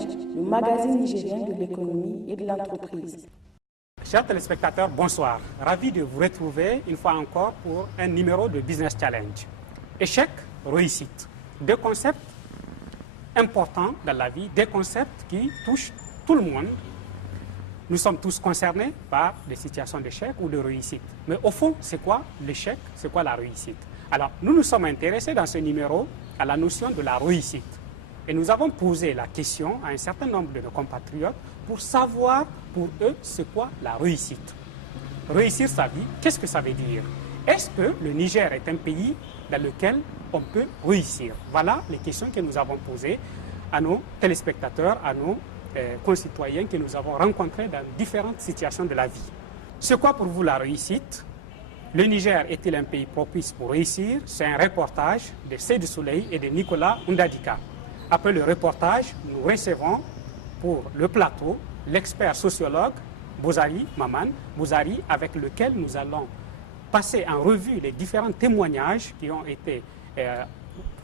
Challenge, le magazine nigérien de l'économie et de l'entreprise. Chers téléspectateurs, bonsoir. Ravi de vous retrouver une fois encore pour un numéro de Business Challenge. Échec, réussite. Deux concepts importants dans la vie, des concepts qui touchent tout le monde. Nous sommes tous concernés par des situations d'échec ou de réussite. Mais au fond, c'est quoi l'échec? C'est quoi la réussite? Alors, nous nous sommes intéressés dans ce numéro à la notion de la réussite. Et nous avons posé la question à un certain nombre de nos compatriotes pour savoir pour eux c'est quoi la réussite. Réussir sa vie, qu'est-ce que ça veut dire? Est-ce que le Niger est un pays dans lequel on peut réussir? Voilà les questions que nous avons posées à nos téléspectateurs, à nos concitoyens que nous avons rencontrés dans différentes situations de la vie. C'est quoi pour vous la réussite? Le Niger est-il un pays propice pour réussir? C'est un reportage de Seydou Souley et de Nicolas Ndadika. Après le reportage, nous recevons pour le plateau l'expert sociologue Bouzari Maman, Bouzari, avec lequel nous allons passer en revue les différents témoignages qui ont été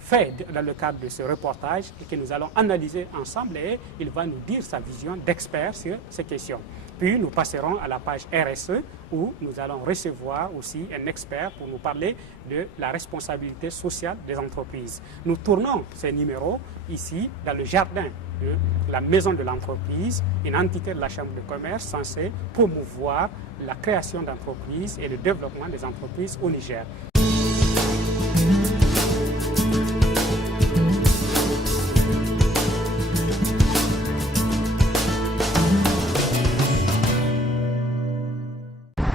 faits dans le cadre de ce reportage et que nous allons analyser ensemble, et il va nous dire sa vision d'expert sur ces questions. Puis nous passerons à la page RSE où nous allons recevoir aussi un expert pour nous parler de la responsabilité sociale des entreprises. Nous tournons ces numéros ici dans le jardin de la maison de l'entreprise, une entité de la Chambre de commerce censée promouvoir la création d'entreprises et le développement des entreprises au Niger.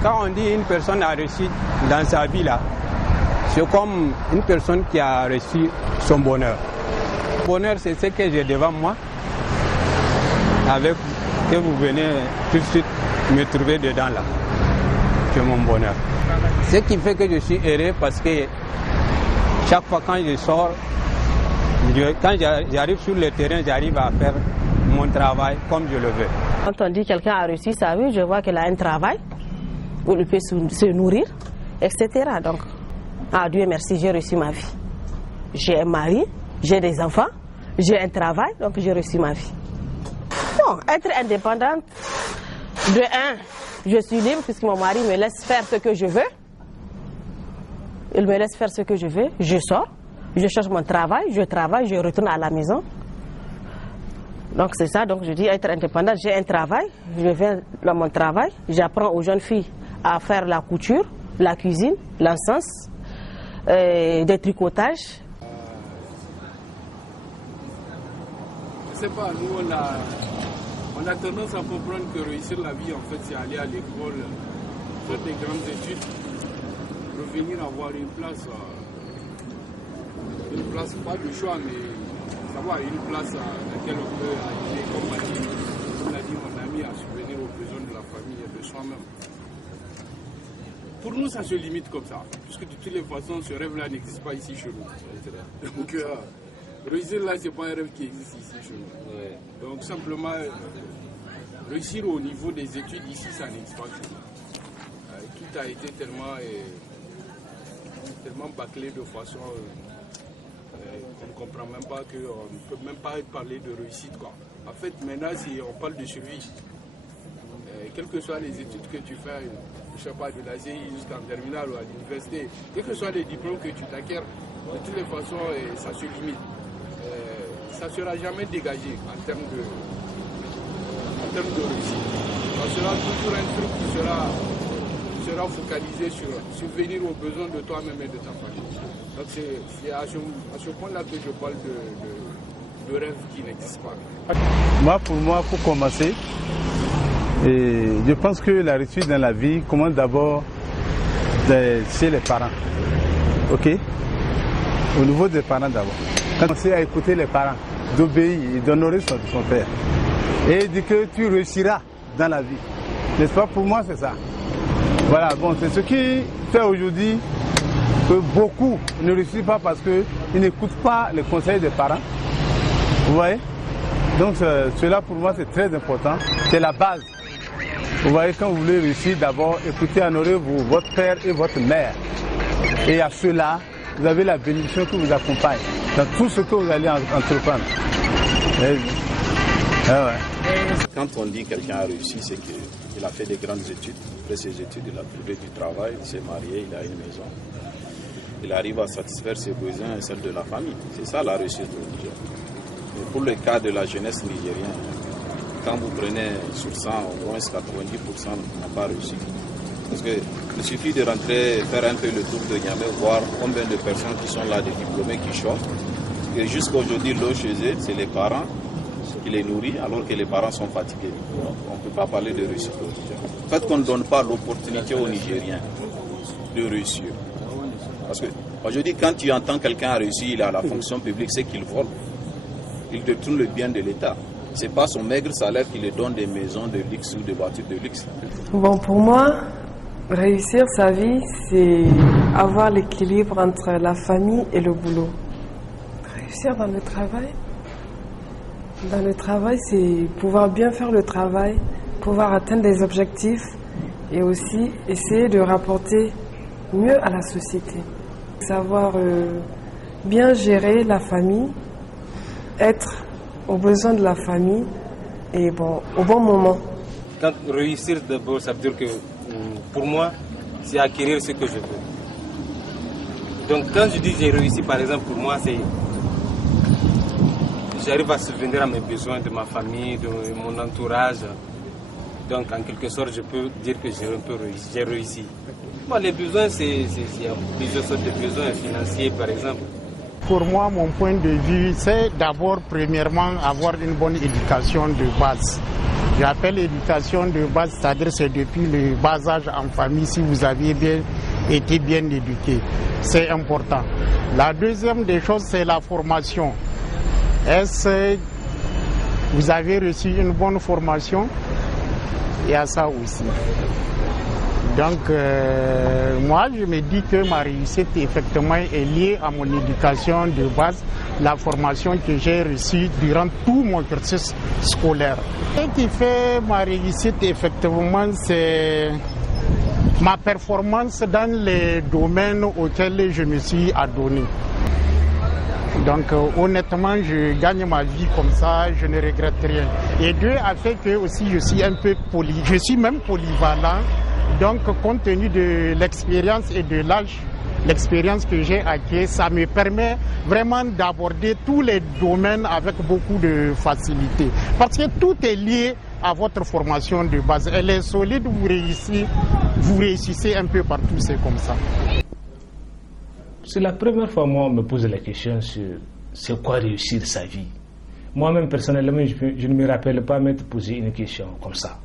Quand on dit une personne a réussi dans sa vie là, c'est comme une personne qui a reçu son bonheur. Le bonheur, c'est ce que j'ai devant moi, avec que vous venez tout de suite me trouver dedans là. C'est mon bonheur. Ce qui fait que je suis heureux parce que chaque fois quand je sors, quand j'arrive sur le terrain, j'arrive à faire mon travail comme je le veux. Quand on dit quelqu'un a réussi sa vie, je vois qu'il a un travail où il peut se nourrir, etc. Donc, Dieu merci, j'ai réussi ma vie. J'ai un mari, j'ai des enfants, j'ai un travail, donc j'ai réussi ma vie. Bon, être indépendante, de un, je suis libre puisque mon mari me laisse faire ce que je veux. Il me laisse faire ce que je veux, je sors, je cherche mon travail, je retourne à la maison. Donc c'est ça, donc je dis être indépendante, j'ai un travail, je viens dans mon travail, j'apprends aux jeunes filles à faire la couture, la cuisine, l'encens, des tricotages. Je sais pas, nous on a tendance à comprendre que réussir la vie en fait c'est aller à l'école, faire des grandes études, revenir avoir une place, pas de choix mais savoir une place dans laquelle on peut aller, comme l'a dit mon ami, à subvenir aux besoins de la famille et de soi-même. Pour nous, ça se limite comme ça, puisque de toutes les façons, ce rêve-là n'existe pas ici chez nous. Donc, réussir là, ce n'est pas un rêve qui existe ici chez nous. Ouais. Donc, simplement, réussir au niveau des études ici, ça n'existe pas chez nous. Tout a été tellement bâclé de façon qu'on ne comprend même pas, qu'on ne peut même pas parler de réussite, quoi. En fait, maintenant, on parle de survie. Quelles que soient les études que tu fais, je ne sais pas, de la CI jusqu'en terminale ou à l'université, quels que soient les diplômes que tu t'acquiers, de toutes les façons, ça se limite. Ça ne sera jamais dégagé en termes de réussite. Ça sera toujours un truc qui sera focalisé sur subvenir aux besoins de toi-même et de ta famille. Donc c'est à ce point-là que je parle de rêve qui n'existe pas. Pour moi, pour commencer, et je pense que la réussite dans la vie commence d'abord chez les parents. Ok? Au niveau des parents d'abord. Commencer à écouter les parents, d'obéir et d'honorer son père. Et dire que tu réussiras dans la vie. N'est-ce pas? Pour moi, c'est ça. Voilà, bon, c'est ce qui fait aujourd'hui que beaucoup ne réussissent pas parce qu'ils n'écoutent pas les conseils des parents. Vous voyez? Donc cela pour moi c'est très important, c'est la base. Vous voyez, quand vous voulez réussir, d'abord écoutez, honorez votre père et votre mère. Et à cela, vous avez la bénédiction qui vous accompagne dans tout ce que vous allez entreprendre. Ah ouais. Quand on dit quelqu'un a réussi, c'est qu'il a fait des grandes études. Après ses études, il a trouvé du travail, il s'est marié, il a une maison. Il arrive à satisfaire ses besoins et celles de la famille. C'est ça la réussite au Niger. Mais pour le cas de la jeunesse nigérienne, quand vous prenez sur 100, au moins 90% n'ont pas réussi. Parce qu'il suffit de rentrer, faire un peu le tour de Niamey, voir combien de personnes qui sont là, des diplômés qui chôment. Et jusqu'à aujourd'hui, l'eau chez eux, c'est les parents qui les nourrissent, alors que les parents sont fatigués. On ne peut pas parler de réussite au Niger. En fait, qu'on ne donne pas l'opportunité aux Nigériens de réussir. Parce que aujourd'hui, quand tu entends quelqu'un a réussi, il a la fonction publique, c'est qu'il vole. Il détourne le bien de l'État. Ce n'est pas son maigre salaire qui lui donne des maisons de luxe ou des voitures de luxe. Bon, pour moi, réussir sa vie, c'est avoir l'équilibre entre la famille et le boulot. Réussir dans le travail? Dans le travail, c'est pouvoir bien faire le travail, pouvoir atteindre des objectifs et aussi essayer de rapporter mieux à la société. Savoir bien gérer la famille, être aux besoins de la famille et bon, au bon moment. Quand réussir d'abord, ça veut dire que pour moi, c'est acquérir ce que je veux. Donc quand je dis j'ai réussi, par exemple, pour moi, c'est j'arrive à subvenir à mes besoins de ma famille, de mon entourage. Donc en quelque sorte, je peux dire que j'ai réussi. Bon, les besoins, c'est plusieurs sortes de besoins financiers, par exemple. Pour moi, mon point de vue, c'est d'abord, premièrement, avoir une bonne éducation de base. J'appelle éducation de base, c'est-à-dire c'est depuis le bas âge en famille, si vous aviez été bien éduqué. C'est important. La deuxième des choses, c'est la formation. Est-ce que vous avez reçu une bonne formation? Il y a ça aussi. Donc, moi, je me dis que ma réussite, effectivement, est liée à mon éducation de base, la formation que j'ai reçue durant tout mon cursus scolaire. Ce qui fait ma réussite, effectivement, c'est ma performance dans les domaines auxquels je me suis adonné. Donc honnêtement, je gagne ma vie comme ça, je ne regrette rien. Et deux, a fait que aussi je suis un peu je suis même polyvalent. Donc compte tenu de l'expérience et de l'âge, l'expérience que j'ai acquise, ça me permet vraiment d'aborder tous les domaines avec beaucoup de facilité. Parce que tout est lié à votre formation de base. Elle est solide, vous réussissez un peu partout, c'est comme ça. C'est la première fois moi on me pose la question sur c'est quoi réussir sa vie. Moi-même personnellement je ne me rappelle pas m'être posé une question comme ça.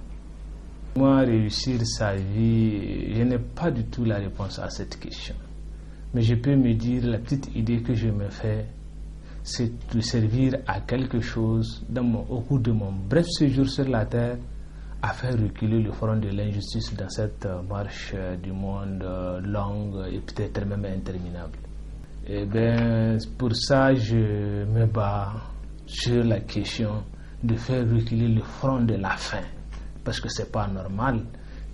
Moi réussir sa vie, je n'ai pas du tout la réponse à cette question. Mais je peux me dire la petite idée que je me fais, c'est de servir à quelque chose au cours de mon bref séjour sur la terre, à faire reculer le front de l'injustice dans cette marche du monde longue et peut-être même interminable. Et bien, pour ça, je me bats sur la question de faire reculer le front de la faim. Parce que c'est pas normal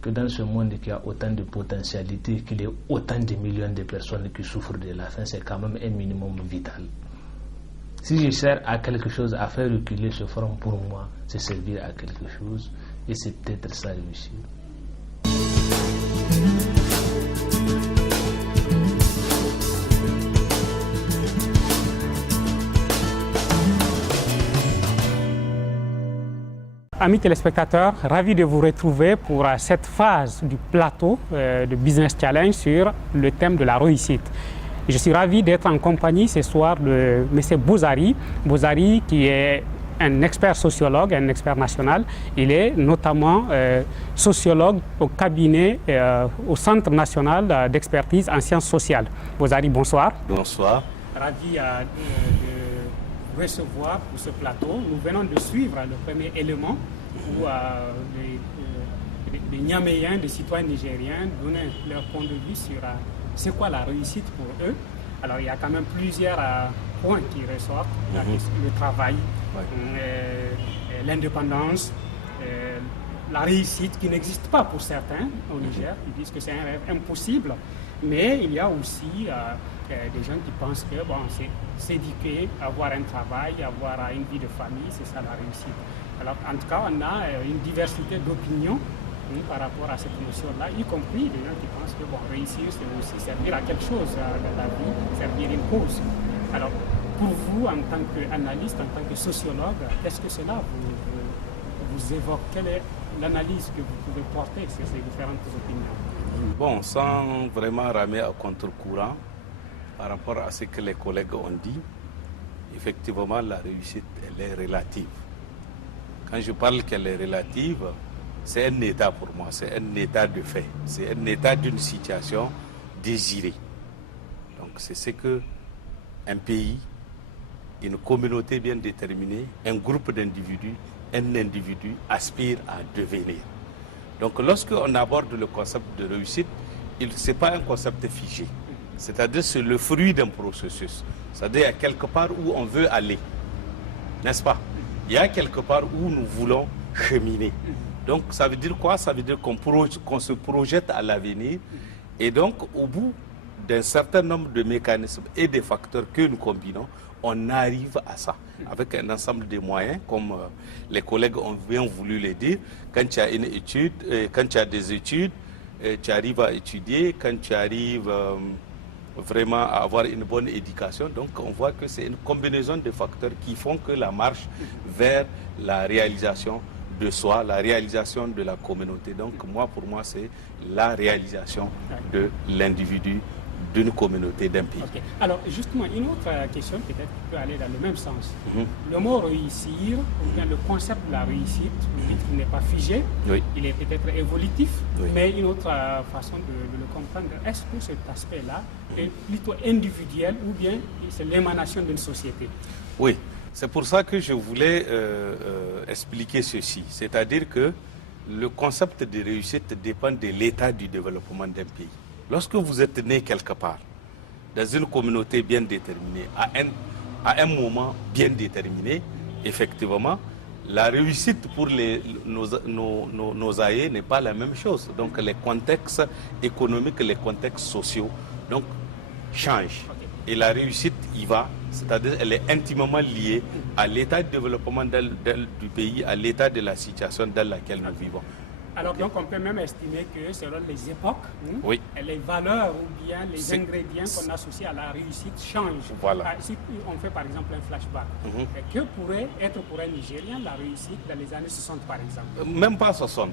que dans ce monde qui a autant de potentialités, qu'il y ait autant de millions de personnes qui souffrent de la faim, c'est quand même un minimum vital. Si je sers à quelque chose, à faire reculer ce front, pour moi, c'est servir à quelque chose. Et c'est peut-être ça réussir. Amis téléspectateurs, ravi de vous retrouver pour cette phase du plateau de Business Challenge sur le thème de la réussite. Je suis ravi d'être en compagnie ce soir de M. Bouzari. Bouzari qui est un expert sociologue, un expert national. Il est notamment sociologue au cabinet, au Centre national d'expertise en sciences sociales. Bouzari, bonsoir. Bonsoir. Ravi de recevoir pour ce plateau. Nous venons de suivre le premier élément où les Niaméens, des citoyens nigériens, donnaient leur point de vue sur c'est quoi la réussite pour eux. Alors il y a quand même plusieurs points qui ressortent. Le travail, l'indépendance, la réussite qui n'existe pas pour certains au Niger. Ils disent que c'est un rêve impossible. Mais il y a aussi des gens qui pensent que bon, c'est s'éduquer, avoir un travail, avoir une vie de famille, c'est ça la réussite. Alors en tout cas, on a une diversité d'opinions par rapport à cette notion-là, y compris des gens qui pensent que bon, réussir, c'est aussi servir à quelque chose dans la vie, servir une cause. Alors, pour vous, en tant qu'analyste, en tant que sociologue, qu'est-ce que cela vous évoque? Quelle est l'analyse que vous pouvez porter sur ces différentes opinions? Bon, sans vraiment ramer à contre-courant, par rapport à ce que les collègues ont dit, effectivement, la réussite, elle est relative. Quand je parle qu'elle est relative, c'est un état pour moi, c'est un état de fait, c'est un état d'une situation désirée. Donc c'est ce que un pays, une communauté bien déterminée, un groupe d'individus, un individu aspire à devenir. Donc lorsqu'on aborde le concept de réussite, ce n'est pas un concept figé. C'est-à-dire c'est le fruit d'un processus. C'est-à-dire il y a quelque part où on veut aller, n'est-ce pas? Il y a quelque part où nous voulons cheminer. Donc ça veut dire quoi? Ça veut dire qu'on se projette à l'avenir et donc au bout d'un certain nombre de mécanismes et des facteurs que nous combinons, on arrive à ça avec un ensemble de moyens, comme les collègues ont bien voulu le dire. Quand tu as une étude, quand tu as des études, tu arrives à étudier, quand tu arrives vraiment à avoir une bonne éducation. Donc on voit que c'est une combinaison de facteurs qui font que la marche vers la réalisation de soi, la réalisation de la communauté. Donc pour moi, c'est la réalisation de l'individu, d'une communauté, d'un pays. Okay. Alors justement, une autre question peut-être qui peut aller dans le même sens. Le mot réussir, ou bien le concept de la réussite, vous dites qu'il n'est pas figé, il est peut-être évolutif, mais une autre façon de le comprendre, est-ce que cet aspect-là est plutôt individuel ou bien c'est l'émanation d'une société? Oui, c'est pour ça que je voulais expliquer ceci, c'est-à-dire que le concept de réussite dépend de l'état du développement d'un pays. Lorsque vous êtes né quelque part, dans une communauté bien déterminée, à un moment bien déterminé, effectivement, la réussite pour nos aïeux n'est pas la même chose. Donc les contextes économiques, les contextes sociaux donc, changent. Et la réussite y va, c'est-à-dire elle est intimement liée à l'état de développement du pays, à l'état de la situation dans laquelle nous vivons. Alors donc on peut même estimer que selon les époques, les valeurs ou bien les ingrédients qu'on associe à la réussite changent. Voilà. Si on fait par exemple un flashback, que pourrait être pour un Nigérien la réussite dans les années 60 par exemple? Même pas 60.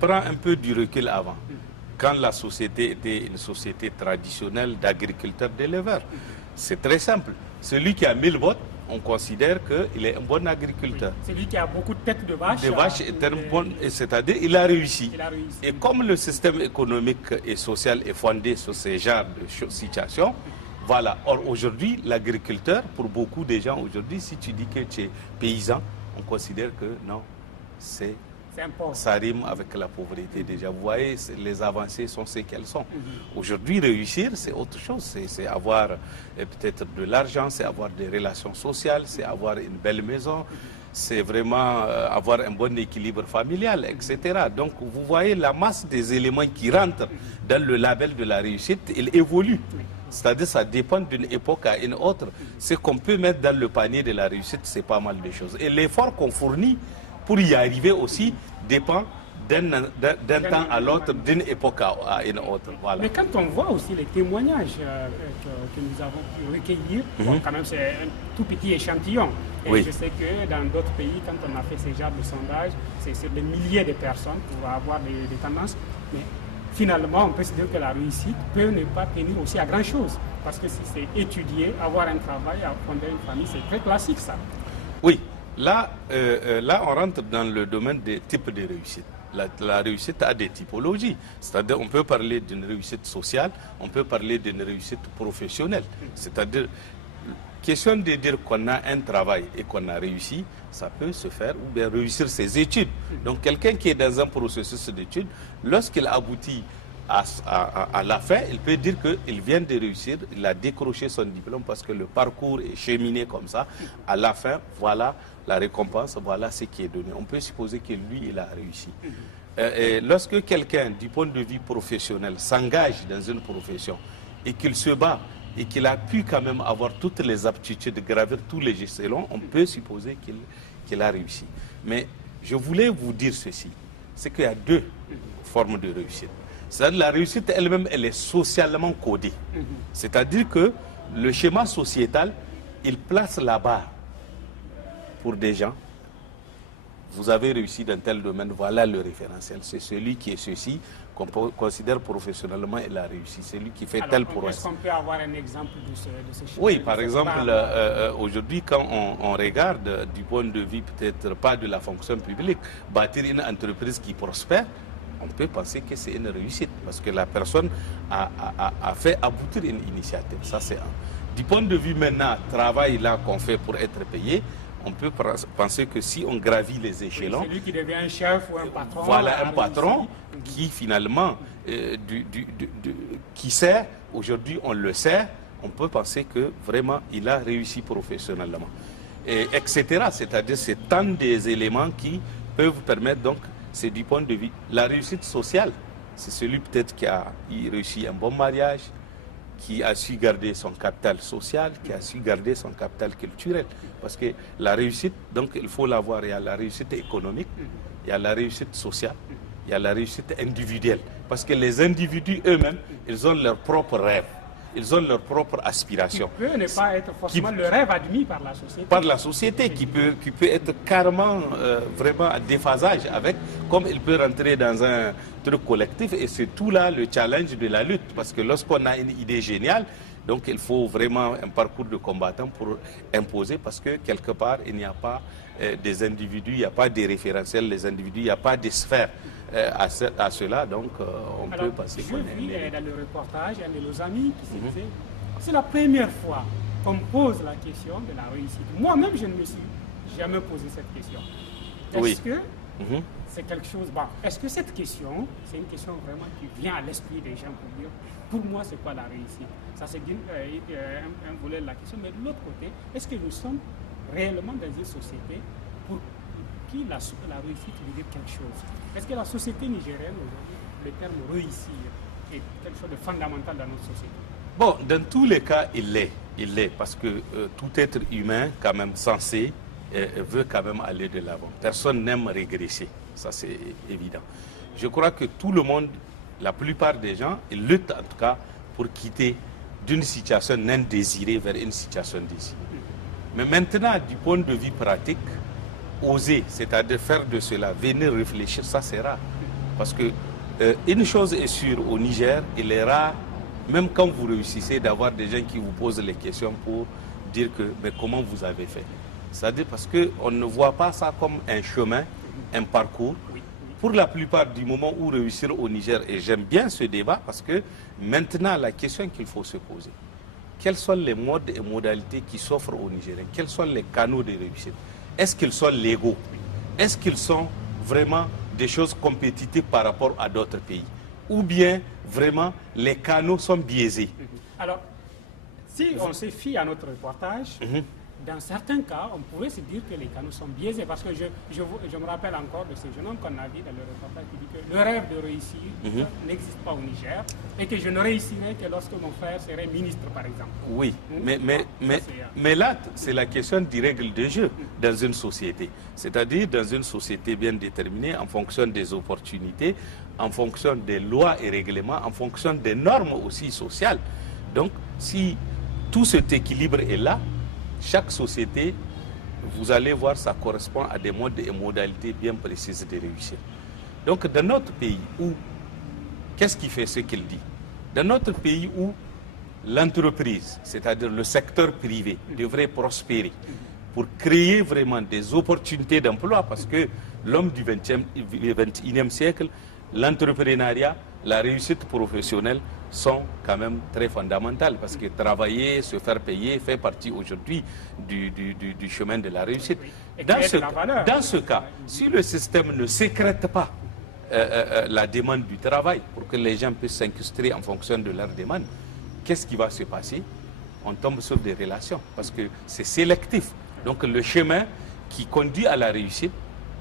Prends un peu du recul avant. Quand la société était une société traditionnelle d'agriculteurs, d'éleveurs. C'est très simple. Celui qui a 1000 bottes, on considère qu'il est un bon agriculteur. Celui qui a beaucoup de têtes de vache. De vaches est un bon, c'est-à-dire il a réussi. Et comme le système économique et social est fondé sur ces genres de situations, voilà. Or aujourd'hui, l'agriculteur, pour beaucoup de gens aujourd'hui, si tu dis que tu es paysan, on considère que non, ça rime avec la pauvreté déjà. Vous voyez, les avancées sont ce qu'elles sont. Aujourd'hui, réussir, c'est autre chose. C'est avoir peut-être de l'argent, c'est avoir des relations sociales, c'est avoir une belle maison, c'est vraiment avoir un bon équilibre familial, etc. Donc, vous voyez, la masse des éléments qui rentrent dans le label de la réussite, il évolue. C'est-à-dire ça dépend d'une époque à une autre. Ce qu'on peut mettre dans le panier de la réussite, c'est pas mal de choses. Et l'effort qu'on fournit pour y arriver aussi dépend d'un temps à l'autre, d'une époque à une autre. Voilà. Mais quand on voit aussi les témoignages que nous avons pu recueillir, quand même c'est un tout petit échantillon. Et je sais que dans d'autres pays, quand on a fait ce genre de sondage, c'est sur des milliers de personnes pour avoir des tendances. Mais finalement, on peut se dire que la réussite peut ne pas tenir aussi à grand-chose. Parce que si c'est étudier, avoir un travail, fonder une famille, c'est très classique ça. Oui. Là, on rentre dans le domaine des types de réussite. La réussite a des typologies. C'est-à-dire on peut parler d'une réussite sociale, on peut parler d'une réussite professionnelle. C'est-à-dire, question de dire qu'on a un travail et qu'on a réussi, ça peut se faire, ou bien réussir ses études. Donc quelqu'un qui est dans un processus d'études, lorsqu'il aboutit à la fin, il peut dire qu'il vient de réussir, il a décroché son diplôme parce que le parcours est cheminé comme ça. À la fin, voilà la récompense, voilà ce qui est donné. On peut supposer que lui, il a réussi. Et lorsque quelqu'un, du point de vue professionnel, s'engage dans une profession et qu'il se bat et qu'il a pu quand même avoir toutes les aptitudes de gravir tous les échelons, on peut supposer qu'il a réussi. Mais je voulais vous dire ceci, c'est qu'il y a deux formes de réussite. C'est-à-dire la réussite elle-même, elle est socialement codée. C'est-à-dire que le schéma sociétal, il place la barre pour des gens. Vous avez réussi dans tel domaine, voilà le référentiel. C'est celui qui est ceci, qu'on considère professionnellement, il a réussi. C'est lui qui fait tel progrès. Est-ce qu'on peut avoir un exemple de ce schéma? Oui, par exemple, aujourd'hui, quand on regarde du point de vue peut-être pas de la fonction publique, bâtir une entreprise qui prospère, on peut penser que c'est une réussite parce que la personne a fait aboutir une initiative. Ça, c'est un. Du point de vue maintenant, travail là qu'on fait pour être payé, on peut penser que si on gravit les échelons, celui qui devient un chef ou un patron, voilà un patron qui finalement qui sert, aujourd'hui on le sert, on peut penser que vraiment il a réussi professionnellement, etc. C'est-à-dire c'est tant des éléments qui peuvent permettre, donc c'est du point de vue, la réussite sociale, c'est celui peut-être qui a réussi un bon mariage, qui a su garder son capital social, qui a su garder son capital culturel. Parce que la réussite, donc il faut l'avoir, il y a la réussite économique, il y a la réussite sociale, il y a la réussite individuelle. Parce que les individus eux-mêmes, ils ont leurs propres rêves, ils ont leurs propres aspirations. Qui peut ne pas être forcément le rêve admis par la société. Par la société, qui peut être carrément vraiment à déphasage avec, comme il peut rentrer dans un truc collectif. Et c'est tout là le challenge de la lutte. Parce que lorsqu'on a une idée géniale, donc il faut vraiment un parcours de combattant pour imposer, parce que quelque part, il n'y a pas des individus, il n'y a pas des référentiels, les individus, il n'y a pas de sphères à cela, donc on peut passer. Je vis dans le reportage, un de nos amis qui se disait, c'est la première fois qu'on me pose la question de la réussite. Moi-même, je ne me suis jamais posé cette question. Est-ce que c'est quelque chose... Bon, est-ce que cette question, c'est une question vraiment qui vient à l'esprit des gens pour dire, pour moi, c'est quoi la réussite? Ça, c'est un volet de la question. Mais de l'autre côté, est-ce que nous sommes réellement dans une société pour qui la réussite veut dire quelque chose? Est-ce que la société nigérienne, aujourd'hui, le terme réussir est quelque chose de fondamental dans notre société? Bon, dans tous les cas, il l'est, parce que tout être humain, quand même censé, veut quand même aller de l'avant. Personne n'aime régresser, ça c'est évident. Je crois que tout le monde, la plupart des gens, ils luttent en tout cas pour quitter d'une situation non désirée vers une situation désirée. Mais maintenant, du point de vue pratique, oser, c'est-à-dire faire de cela, venir réfléchir, ça c'est rare. Parce que une chose est sûre, au Niger, il est rare, même quand vous réussissez, d'avoir des gens qui vous posent les questions pour dire que, mais comment vous avez fait? C'est-à-dire parce qu'on ne voit pas ça comme un chemin, un parcours. Pour la plupart du moment où réussir au Niger, et j'aime bien ce débat, parce que maintenant, la question qu'il faut se poser, quels sont les modes et modalités qui s'offrent aux Nigériens? Quels sont les canaux de réussite? Est-ce qu'ils sont légaux? Est-ce qu'ils sont vraiment des choses compétitives par rapport à d'autres pays? Ou bien, vraiment, les canaux sont biaisés? Alors, si on se fie à notre reportage, dans certains cas, on pourrait se dire que les canaux sont biaisés, parce que je me rappelle encore de ce jeune homme qu'on a vu dans le reportage qui dit que le rêve de réussir n'existe pas au Niger et que je ne réussirais que lorsque mon frère serait ministre, par exemple. Oui, mais là, c'est la question des règles de jeu dans une société. C'est-à-dire dans une société bien déterminée, en fonction des opportunités, en fonction des lois et règlements, en fonction des normes aussi sociales. Donc, si tout cet équilibre est là, chaque société, vous allez voir, ça correspond à des modes et modalités bien précises de réussir. Donc, dans notre pays où, qu'est-ce qui fait ce qu'il dit? Dans notre pays où l'entreprise, c'est-à-dire le secteur privé, devrait prospérer pour créer vraiment des opportunités d'emploi, parce que l'homme du 21e siècle, l'entrepreneuriat, la réussite professionnelle sont quand même très fondamentales, parce que travailler, se faire payer fait partie aujourd'hui du chemin de la réussite. Dans ce cas, si le système ne sécrète pas la demande du travail pour que les gens puissent s'incruster en fonction de leur demande, qu'est-ce qui va se passer? On tombe sur des relations, parce que c'est sélectif. Donc le chemin qui conduit à la réussite,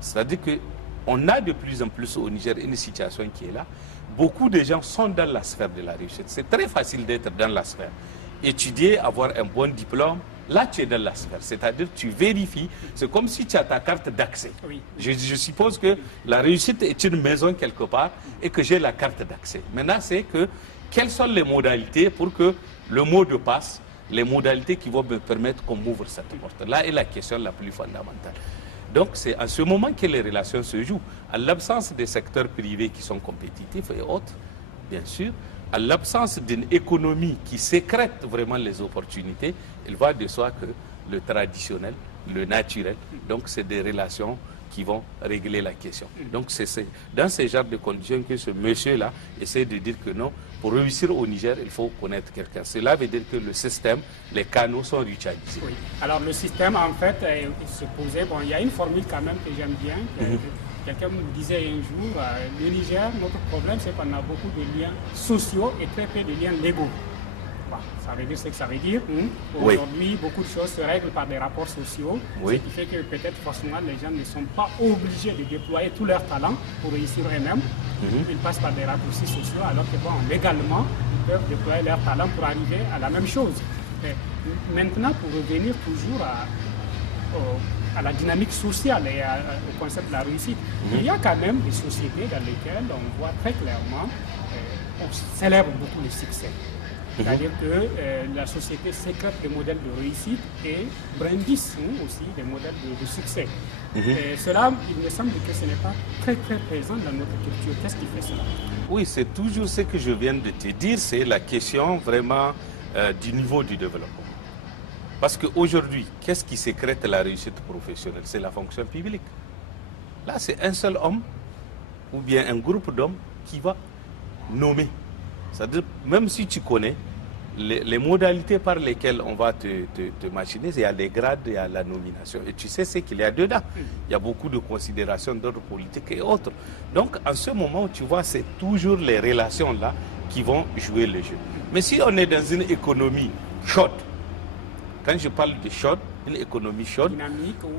c'est-à-dire que on a de plus en plus au Niger une situation qui est là. Beaucoup de gens sont dans la sphère de la réussite. C'est très facile d'être dans la sphère. Étudier, avoir un bon diplôme, là tu es dans la sphère. C'est-à-dire tu vérifies, c'est comme si tu as ta carte d'accès. Oui. Je suppose que la réussite est une maison quelque part et que j'ai la carte d'accès. Maintenant, c'est que quelles sont les modalités pour que le mot de passe, les modalités qui vont me permettre qu'on m'ouvre cette porte. Là est la question la plus fondamentale. Donc c'est à ce moment que les relations se jouent. À l'absence des secteurs privés qui sont compétitifs et autres, bien sûr, à l'absence d'une économie qui sécrète vraiment les opportunités, il va de soi que le traditionnel, le naturel, donc c'est des relations qui vont régler la question. Donc c'est dans ce genre de conditions que ce monsieur-là essaie de dire que non, pour réussir au Niger, il faut connaître quelqu'un. Cela veut dire que le système, les canaux sont ritualisés. Oui. Alors le système, en fait, il se posait, bon, il y a une formule quand même que j'aime bien. Quelqu'un me disait un jour, le Niger, notre problème, c'est qu'on a beaucoup de liens sociaux et très peu de liens légaux. Bon, ça veut dire ce que ça veut dire. Aujourd'hui, beaucoup de choses se règlent par des rapports sociaux, ce qui fait que peut-être forcément les gens ne sont pas obligés de déployer tout leur talent pour réussir eux-mêmes. Ils passent par des raccourcis sociaux, alors que bon, légalement, ils peuvent déployer leur talent pour arriver à la même chose. Mais maintenant, pour revenir toujours à la dynamique sociale et au concept de la réussite, il y a quand même des sociétés dans lesquelles on voit très clairement, on célèbre beaucoup les succès. C'est-à-dire que la société sécrète des modèles de réussite et brandissent aussi des modèles de succès. Et cela, il me semble que ce n'est pas très présent dans notre culture. Qu'est-ce qui fait cela? Oui, c'est toujours ce que je viens de te dire, c'est la question vraiment du niveau du développement. Parce qu'aujourd'hui, qu'est-ce qui sécrète la réussite professionnelle? C'est la fonction publique. Là, c'est un seul homme ou bien un groupe d'hommes qui va nommer. C'est-à-dire, même si tu connais les modalités par lesquelles on va te machiner, il y a les grades, il y a la nomination. Et tu sais ce qu'il y a dedans. Il y a beaucoup de considérations d'ordre politique et autres. Donc, en ce moment, tu vois, c'est toujours les relations-là qui vont jouer le jeu. Mais si on est dans une économie chaude, quand je parle de chaude, une économie chaude,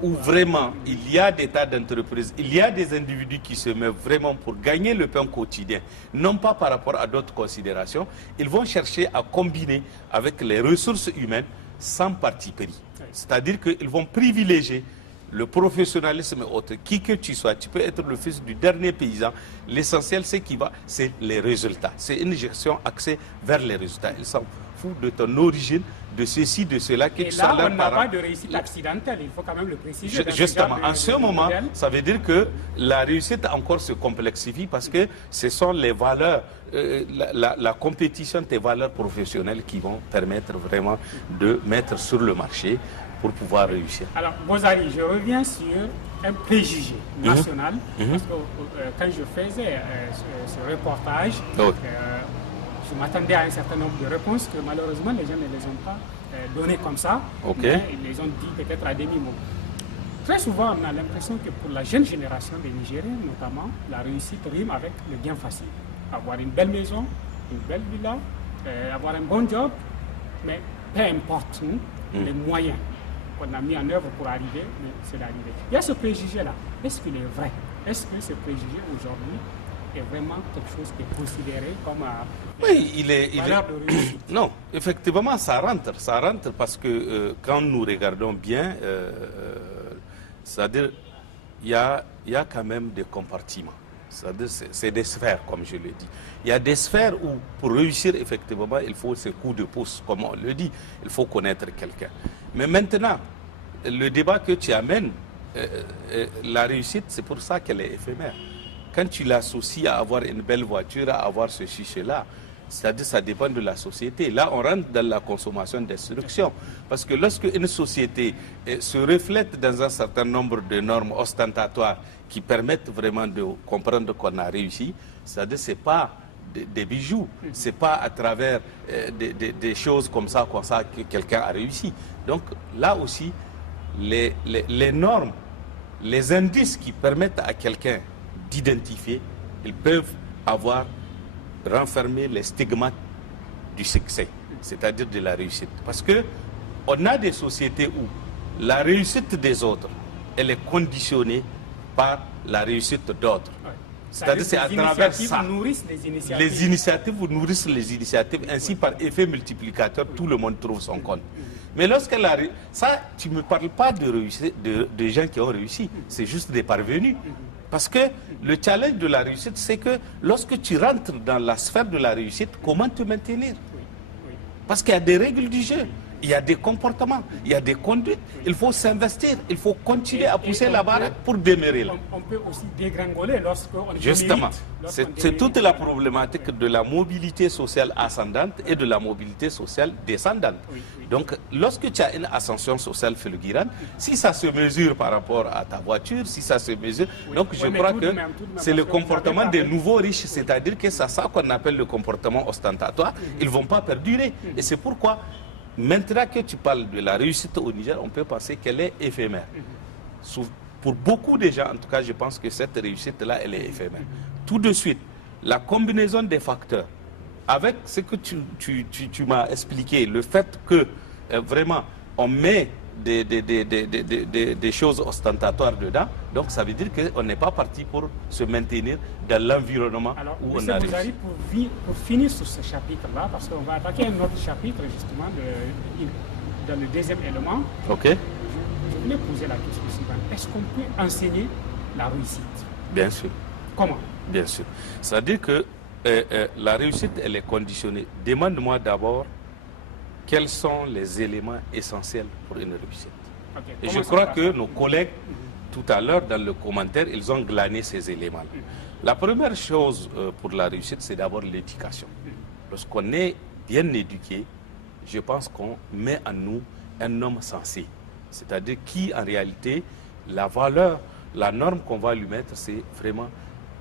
où vraiment il y a des tas d'entreprises, il y a des individus qui se mettent vraiment pour gagner le pain quotidien, non pas par rapport à d'autres considérations, ils vont chercher à combiner avec les ressources humaines sans parti pris. C'est-à-dire qu'ils vont privilégier le professionnalisme et autres, qui que tu sois, tu peux être le fils du dernier paysan, l'essentiel c'est les résultats. C'est une gestion axée vers les résultats. Ils s'en foutent de ton origine, de ceci, de cela, que tu sois leurs parents. Et là, on n'a pas de réussite accidentelle, il faut quand même le préciser. Justement, en ce moment, ça veut dire que la réussite encore se complexifie parce que ce sont les valeurs, la compétition des valeurs professionnelles qui vont permettre vraiment de mettre sur le marché pour pouvoir réussir. Alors, Bozari, je reviens sur un préjugé national, parce que quand je faisais ce reportage, je m'attendais à un certain nombre de réponses que malheureusement les gens ne les ont pas données comme ça, mais ils les ont dit peut-être à demi-mot. Très souvent, on a l'impression que pour la jeune génération des Nigériens, notamment, la réussite rime avec le bien facile. Avoir une belle maison, une belle villa, avoir un bon job, mais peu importe les moyens qu'on a mis en œuvre pour arriver, mais c'est d'arriver. Il y a ce préjugé-là. Est-ce qu'il est vrai? Est-ce que ce préjugé aujourd'hui est vraiment quelque chose qui est considéré comme valeur de réussite? Non, effectivement, ça rentre parce que quand nous regardons bien, c'est-à-dire il y a quand même des compartiments. C'est-à-dire c'est des sphères, comme je le dis. Il y a des sphères où, pour réussir, effectivement, il faut ce coup de pouce, comme on le dit. Il faut connaître quelqu'un. Mais maintenant, le débat que tu amènes, la réussite, c'est pour ça qu'elle est éphémère. Quand tu l'associes à avoir une belle voiture, à avoir ceci, cela, c'est-à-dire ça dépend de la société. Là, on rentre dans la consommation d'instruction. Parce que lorsque une société se reflète dans un certain nombre de normes ostentatoires qui permettent vraiment de comprendre qu'on a réussi, c'est-à-dire ce n'est pas des bijoux, ce n'est pas à travers des choses comme ça que quelqu'un a réussi. Donc là aussi, les normes, les indices qui permettent à quelqu'un d'identifier, ils peuvent avoir renfermé les stigmates du succès, c'est-à-dire de la réussite. Parce que on a des sociétés où la réussite des autres, elle est conditionnée par la réussite d'autres. Ouais. C'est-à-dire c'est à travers ça. Nourrissent les initiatives. Les initiatives nourrissent les initiatives, ainsi par effet multiplicateur, tout le monde trouve son compte. Mais lorsqu'elle arrive, ça, tu ne me parles pas de gens qui ont réussi, c'est juste des parvenus. Parce que le challenge de la réussite, c'est que lorsque tu rentres dans la sphère de la réussite, comment te maintenir? Parce qu'il y a des règles du jeu, il y a des comportements, il y a des conduites, il faut s'investir, il faut continuer à pousser la barre pour demeurer là. On peut aussi dégringoler lorsqu'on Justement, c'est toute la problématique de la mobilité sociale ascendante et de la mobilité sociale descendante. Donc, lorsque tu as une ascension sociale fulgurante, si ça se mesure par rapport à ta voiture, si ça se mesure, donc je crois que c'est le comportement des nouveaux riches, c'est-à-dire que c'est ça qu'on appelle le comportement ostentatoire, ils ne vont pas perdurer. Et c'est pourquoi, maintenant que tu parles de la réussite au Niger, on peut penser qu'elle est éphémère. Pour beaucoup de gens, en tout cas, je pense que cette réussite-là, elle est éphémère. Tout de suite, la combinaison des facteurs, avec ce que tu m'as expliqué, le fait que vraiment on met des choses ostentatoires dedans, donc ça veut dire qu'on n'est pas parti pour se maintenir dans l'environnement où on a réussi. Pour finir sur ce chapitre-là, parce qu'on va attaquer un autre chapitre justement dans le deuxième élément. Ok. Je voulais poser la question suivante. Est-ce qu'on peut enseigner la réussite? Bien sûr. Comment? Bien sûr. C'est-à-dire que la réussite, elle est conditionnée. Demande-moi d'abord quels sont les éléments essentiels pour une réussite. Okay. Et je crois que nos collègues, tout à l'heure, dans le commentaire, ils ont glané ces éléments. La première chose pour la réussite, c'est d'abord l'éducation. Lorsqu'on est bien éduqué, je pense qu'on met en nous un homme sensé. C'est-à-dire qui, en réalité, la valeur, la norme qu'on va lui mettre, c'est vraiment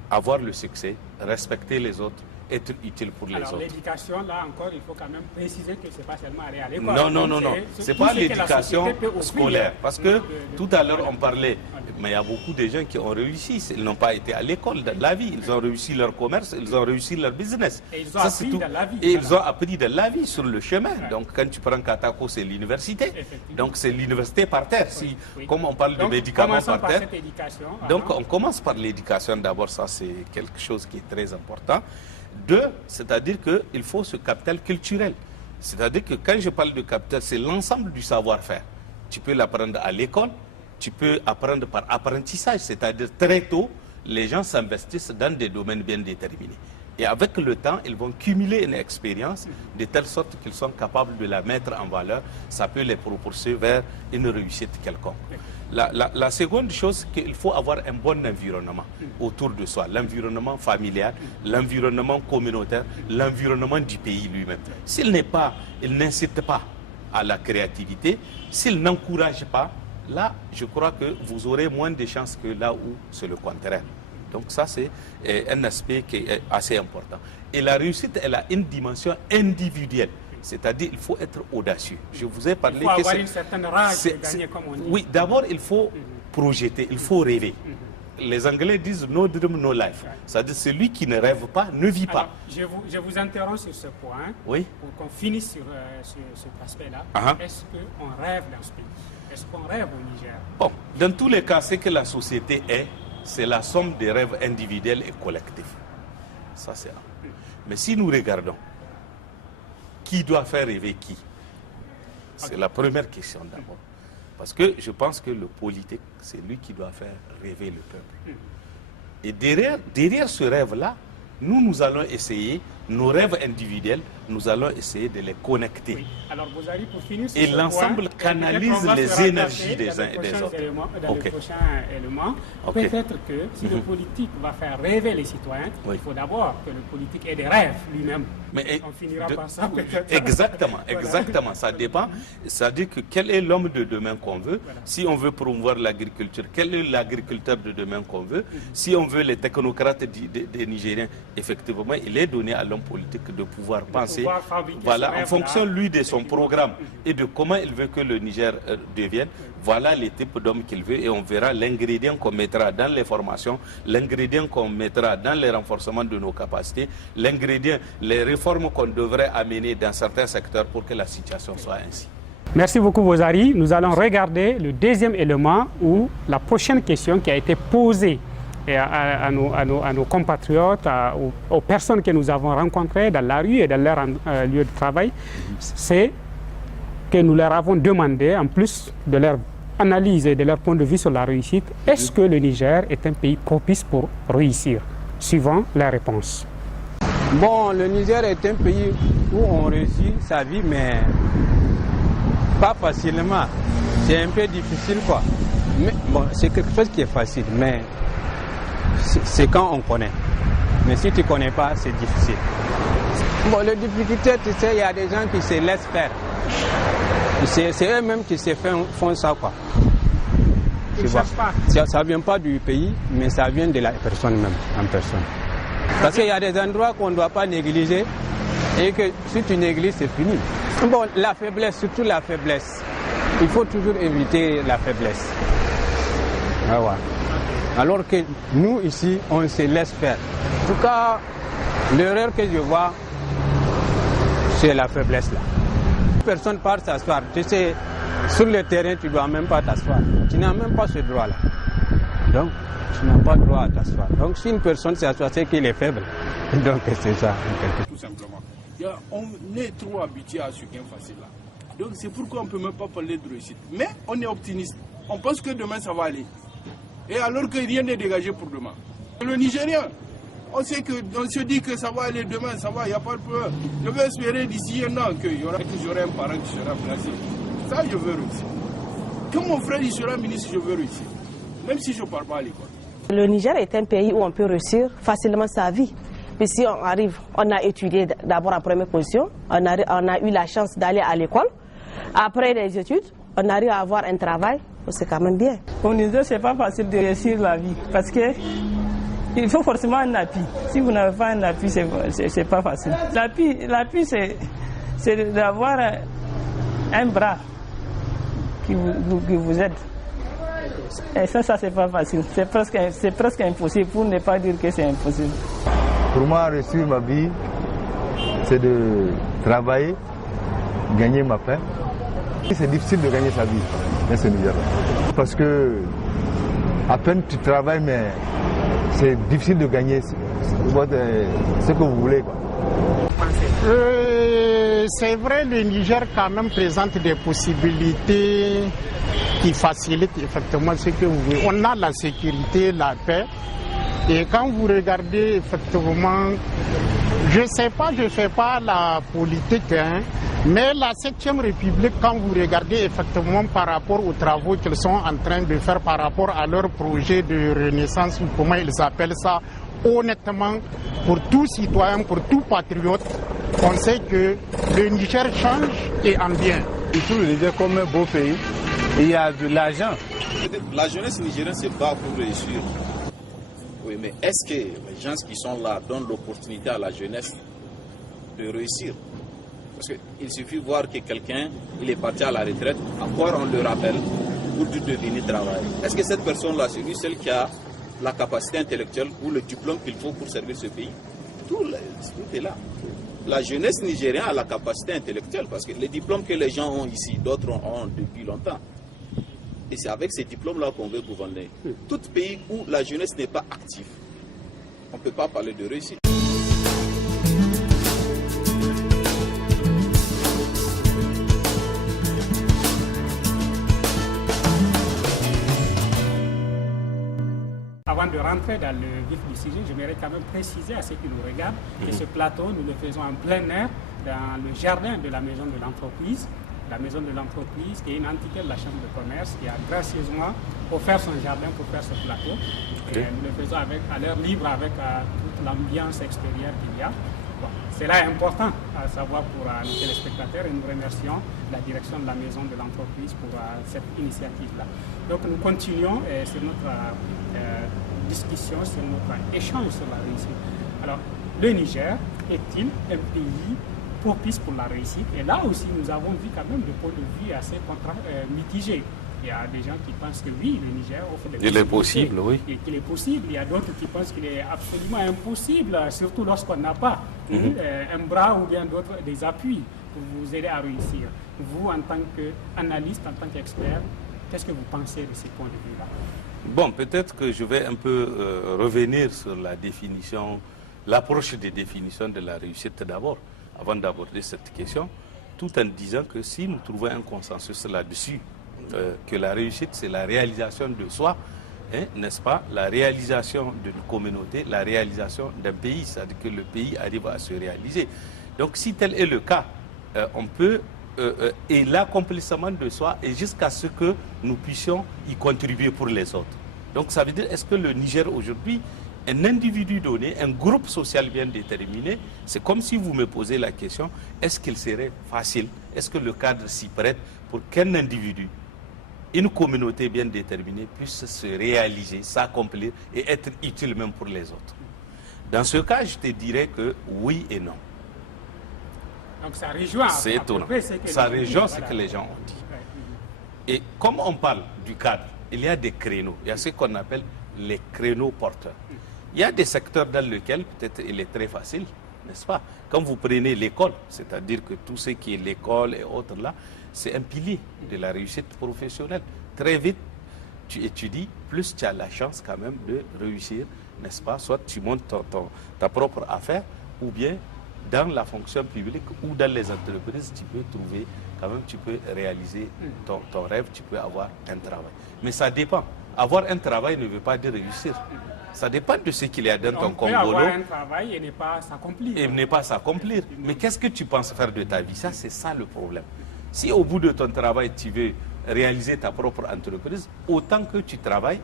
avoir le succès, respecter les autres, être utile pour les autres. Alors l'éducation, là encore, il faut quand même préciser que ce n'est pas seulement aller à l'école. Non. Ce n'est pas l'éducation scolaire. Parce que tout à l'heure, on parlait, mais il y a beaucoup de gens qui ont réussi. Ils n'ont pas été à l'école de la vie. Ils ont réussi leur commerce, ils ont réussi leur business. Et ils ont appris dans la vie. Et ils ont appris de la vie sur le chemin. Donc quand tu prends Katako, c'est l'université. Donc c'est l'université par terre. Comme on parle de médicaments par terre. Donc on commence par l'éducation. D'abord, ça c'est quelque chose qui est très important. Deux, c'est-à-dire qu'il faut ce capital culturel. C'est-à-dire que quand je parle de capital, c'est l'ensemble du savoir-faire. Tu peux l'apprendre à l'école, tu peux apprendre par apprentissage, c'est-à-dire très tôt, les gens s'investissent dans des domaines bien déterminés. Et avec le temps, ils vont cumuler une expérience de telle sorte qu'ils sont capables de la mettre en valeur. Ça peut les propulser vers une réussite quelconque. La seconde chose, c'est qu'il faut avoir un bon environnement autour de soi. L'environnement familial, l'environnement communautaire, l'environnement du pays lui-même. S'il n'incite pas à la créativité, s'il n'encourage pas, là, je crois que vous aurez moins de chances que là où c'est le contraire. Donc ça, c'est un aspect qui est assez important. Et la réussite, elle a une dimension individuelle. C'est-à-dire qu'il faut être audacieux. Je vous ai parlé que il faut avoir une certaine rage de gagner, comme on dit. Oui, d'abord, il faut projeter, il faut rêver. Les Anglais disent « no dream, no life ». C'est-à-dire celui qui ne rêve pas, ne vit pas. Alors, je vous interromps sur ce point, oui, pour qu'on finisse sur cet aspect-là. Est-ce qu'on rêve dans ce pays? Est-ce qu'on rêve au Niger? Bon, dans tous les cas, ce que la société est, c'est la somme des rêves individuels et collectifs. Ça, c'est un. Mais si nous regardons, qui doit faire rêver qui? C'est la première question d'abord. Parce que je pense que le politique, c'est lui qui doit faire rêver le peuple. Et derrière ce rêve-là, nous allons essayer, nos rêves individuels, nous allons essayer de les connecter. Oui. Alors, Bouzari, pour finir sur et l'ensemble canalise les énergies des uns et des autres. Dans le prochain élément, peut-être que si le politique va faire rêver les citoyens, il faut d'abord que le politique ait des rêves lui-même. Mais on finira par ça peut-être. Exactement, ça dépend. C'est-à-dire que quel est l'homme de demain qu'on veut? Si on veut promouvoir l'agriculture, quel est l'agriculteur de demain qu'on veut? Si on veut les technocrates des Nigériens, effectivement, il est donné à l'homme politique de pouvoir penser, voilà, en fonction lui de son programme et de comment il veut que le Niger devienne, voilà les types d'hommes qu'il veut, et on verra l'ingrédient qu'on mettra dans les formations, l'ingrédient qu'on mettra dans les renforcements de nos capacités, l'ingrédient, les réformes qu'on devrait amener dans certains secteurs pour que la situation soit ainsi. Merci beaucoup, Bozari. Nous allons regarder le deuxième élément ou la prochaine question qui a été posée à nos compatriotes, aux personnes que nous avons rencontrées dans la rue et dans leur lieu de travail. C'est que nous leur avons demandé, en plus de leur analyse et de leur point de vue sur la réussite, est-ce que le Niger est un pays propice pour réussir? Suivant la réponse. Bon, le Niger est un pays où on réussit sa vie, mais pas facilement. C'est un peu difficile, quoi. Mais, bon, c'est quelque chose qui est facile, mais c'est quand on connaît. Mais si tu ne connais pas, c'est difficile. Bon, les difficultés, tu sais, il y a des gens qui se laissent faire. C'est eux-mêmes qui font ça, quoi. Tu vois. Ça ne vient pas du pays, mais ça vient de la personne même, en personne. Parce qu'il y a des endroits qu'on ne doit pas négliger et que si tu négliges, c'est fini. Bon, la faiblesse, surtout la faiblesse. Il faut toujours éviter la faiblesse. Ah ouais. Alors que nous, ici, on se laisse faire. En tout cas, l'erreur que je vois, c'est la faiblesse là. Personne part s'asseoir. Tu sais, sur le terrain, tu ne dois même pas t'asseoir. Tu n'as même pas ce droit-là. Donc, tu n'as pas le droit à t'asseoir. Donc, si une personne s'assoit, c'est qu'il est faible. Donc, c'est ça. Tout simplement. On est trop habitué à ce gain facile là. Donc, c'est pourquoi on ne peut même pas parler de réussite. Mais on est optimiste. On pense que demain, ça va aller. Et alors que rien n'est dégagé pour demain. Le Nigérien, on se dit que ça va aller demain, ça va, il n'y a pas de problème. Je veux espérer d'ici un an que j'aurai un parent qui sera placé. Ça, je veux réussir. Quand mon frère il sera ministre, je veux réussir. Même si je ne parle pas à l'école. Le Niger est un pays où on peut réussir facilement sa vie. Puis si on arrive, on a étudié d'abord en première position, on a eu la chance d'aller à l'école. Après les études, on arrive à avoir un travail, c'est quand même bien. Au Niger, ce n'est pas facile de réussir la vie parce que il faut forcément un appui. Si vous n'avez pas un appui, ce n'est pas facile. L'appui, c'est d'avoir un bras qui vous aide. Et ça c'est pas facile. C'est presque impossible, pour ne pas dire que c'est impossible. Pour moi, réussir ma vie, c'est de travailler, gagner ma paix. C'est difficile de gagner sa vie dans ce Niger-là. Parce que à peine tu travailles, mais c'est difficile de gagner ce que vous voulez, quoi. C'est vrai, le Niger quand même présente des possibilités qui facilitent effectivement ce que vous voulez. On a la sécurité, la paix. Et quand vous regardez effectivement, je ne sais pas, je ne fais pas la politique, hein, mais la 7e République, quand vous regardez effectivement par rapport aux travaux qu'ils sont en train de faire, par rapport à leur projet de renaissance, ou comment ils appellent ça, honnêtement, pour tout citoyen, pour tout patriote, on sait que le Niger change et en bien. Il trouve le Niger comme un beau pays. Il y a de l'argent. La jeunesse nigérienne se bat pour réussir. Oui, mais est-ce que les gens qui sont là donnent l'opportunité à la jeunesse de réussir? Parce qu'il suffit de voir que quelqu'un, il est parti à la retraite, encore on le rappelle pour de venir travailler. Est-ce que cette personne-là, c'est lui seul qui a la capacité intellectuelle ou le diplôme qu'il faut pour servir ce pays? Tout est là. La jeunesse nigérienne a la capacité intellectuelle parce que les diplômes que les gens ont ici, d'autres ont depuis longtemps. Et c'est avec ces diplômes-là qu'on veut gouverner. Tout pays où la jeunesse n'est pas active, on ne peut pas parler de réussite. Avant de rentrer dans le vif du sujet, j'aimerais quand même préciser à ceux qui nous regardent que ce plateau, nous le faisons en plein air, dans le jardin de la maison de l'entreprise. La maison de l'entreprise, qui est une entité de la Chambre de commerce, qui a gracieusement offert son jardin pour faire ce plateau. Et nous le faisons à l'air libre, avec toute l'ambiance extérieure qu'il y a. Bon, cela est important à savoir pour nos téléspectateurs et nous remercions la direction de la maison de l'entreprise pour cette initiative-là. Donc nous continuons sur notre discussion, sur notre échange sur la réussite. Alors, le Niger est-il un pays propice pour la réussite? Et là aussi, nous avons vu quand même des points de vue assez mitigés. Il y a des gens qui pensent que oui, le Niger offre des possibilités. Il est possible, oui. Et qu'il est possible. Il y a d'autres qui pensent qu'il est absolument impossible, surtout lorsqu'on n'a pas un bras ou bien des appuis vous aider à réussir. Vous, en tant qu'analyste, en tant qu'expert, qu'est-ce que vous pensez de ces points de vue-là? Bon, peut-être que je vais un peu revenir sur la définition, l'approche des définitions de la réussite d'abord, avant d'aborder cette question, tout en disant que si nous trouvons un consensus là-dessus, que la réussite, c'est la réalisation de soi, hein, n'est-ce pas, la réalisation d'une communauté, la réalisation d'un pays, c'est-à-dire que le pays arrive à se réaliser. Donc si tel est le cas, on peut, et l'accomplissement de soi, et jusqu'à ce que nous puissions y contribuer pour les autres. Donc ça veut dire, est-ce que le Niger aujourd'hui, un individu donné, un groupe social bien déterminé, c'est comme si vous me posez la question, est-ce qu'il serait facile, est-ce que le cadre s'y prête pour qu'un individu, une communauté bien déterminée puisse se réaliser, s'accomplir et être utile même pour les autres? Dans ce cas, je te dirais que oui et non. Donc ça rejoint. C'est étonnant. Ça rejoint ce que les gens ont dit. Et comme on parle du cadre, il y a des créneaux. Il y a ce qu'on appelle les créneaux porteurs. Il y a des secteurs dans lesquels peut-être il est très facile, n'est-ce pas? Quand vous prenez l'école, c'est-à-dire que tout ce qui est l'école et autres là, c'est un pilier de la réussite professionnelle. Très vite, tu étudies, plus tu as la chance quand même de réussir, n'est-ce pas? Soit tu montes ta propre affaire, ou bien dans la fonction publique ou dans les entreprises, tu peux trouver, quand même, tu peux réaliser ton rêve, tu peux avoir un travail. Mais ça dépend. Avoir un travail ne veut pas dire réussir. Ça dépend de ce qu'il y a dans ton congolo. On peut avoir un travail et ne pas s'accomplir. Et ne pas s'accomplir. Mais qu'est-ce que tu penses faire de ta vie? Ça, c'est ça le problème. Si au bout de ton travail, tu veux réaliser ta propre entreprise, autant que tu travailles,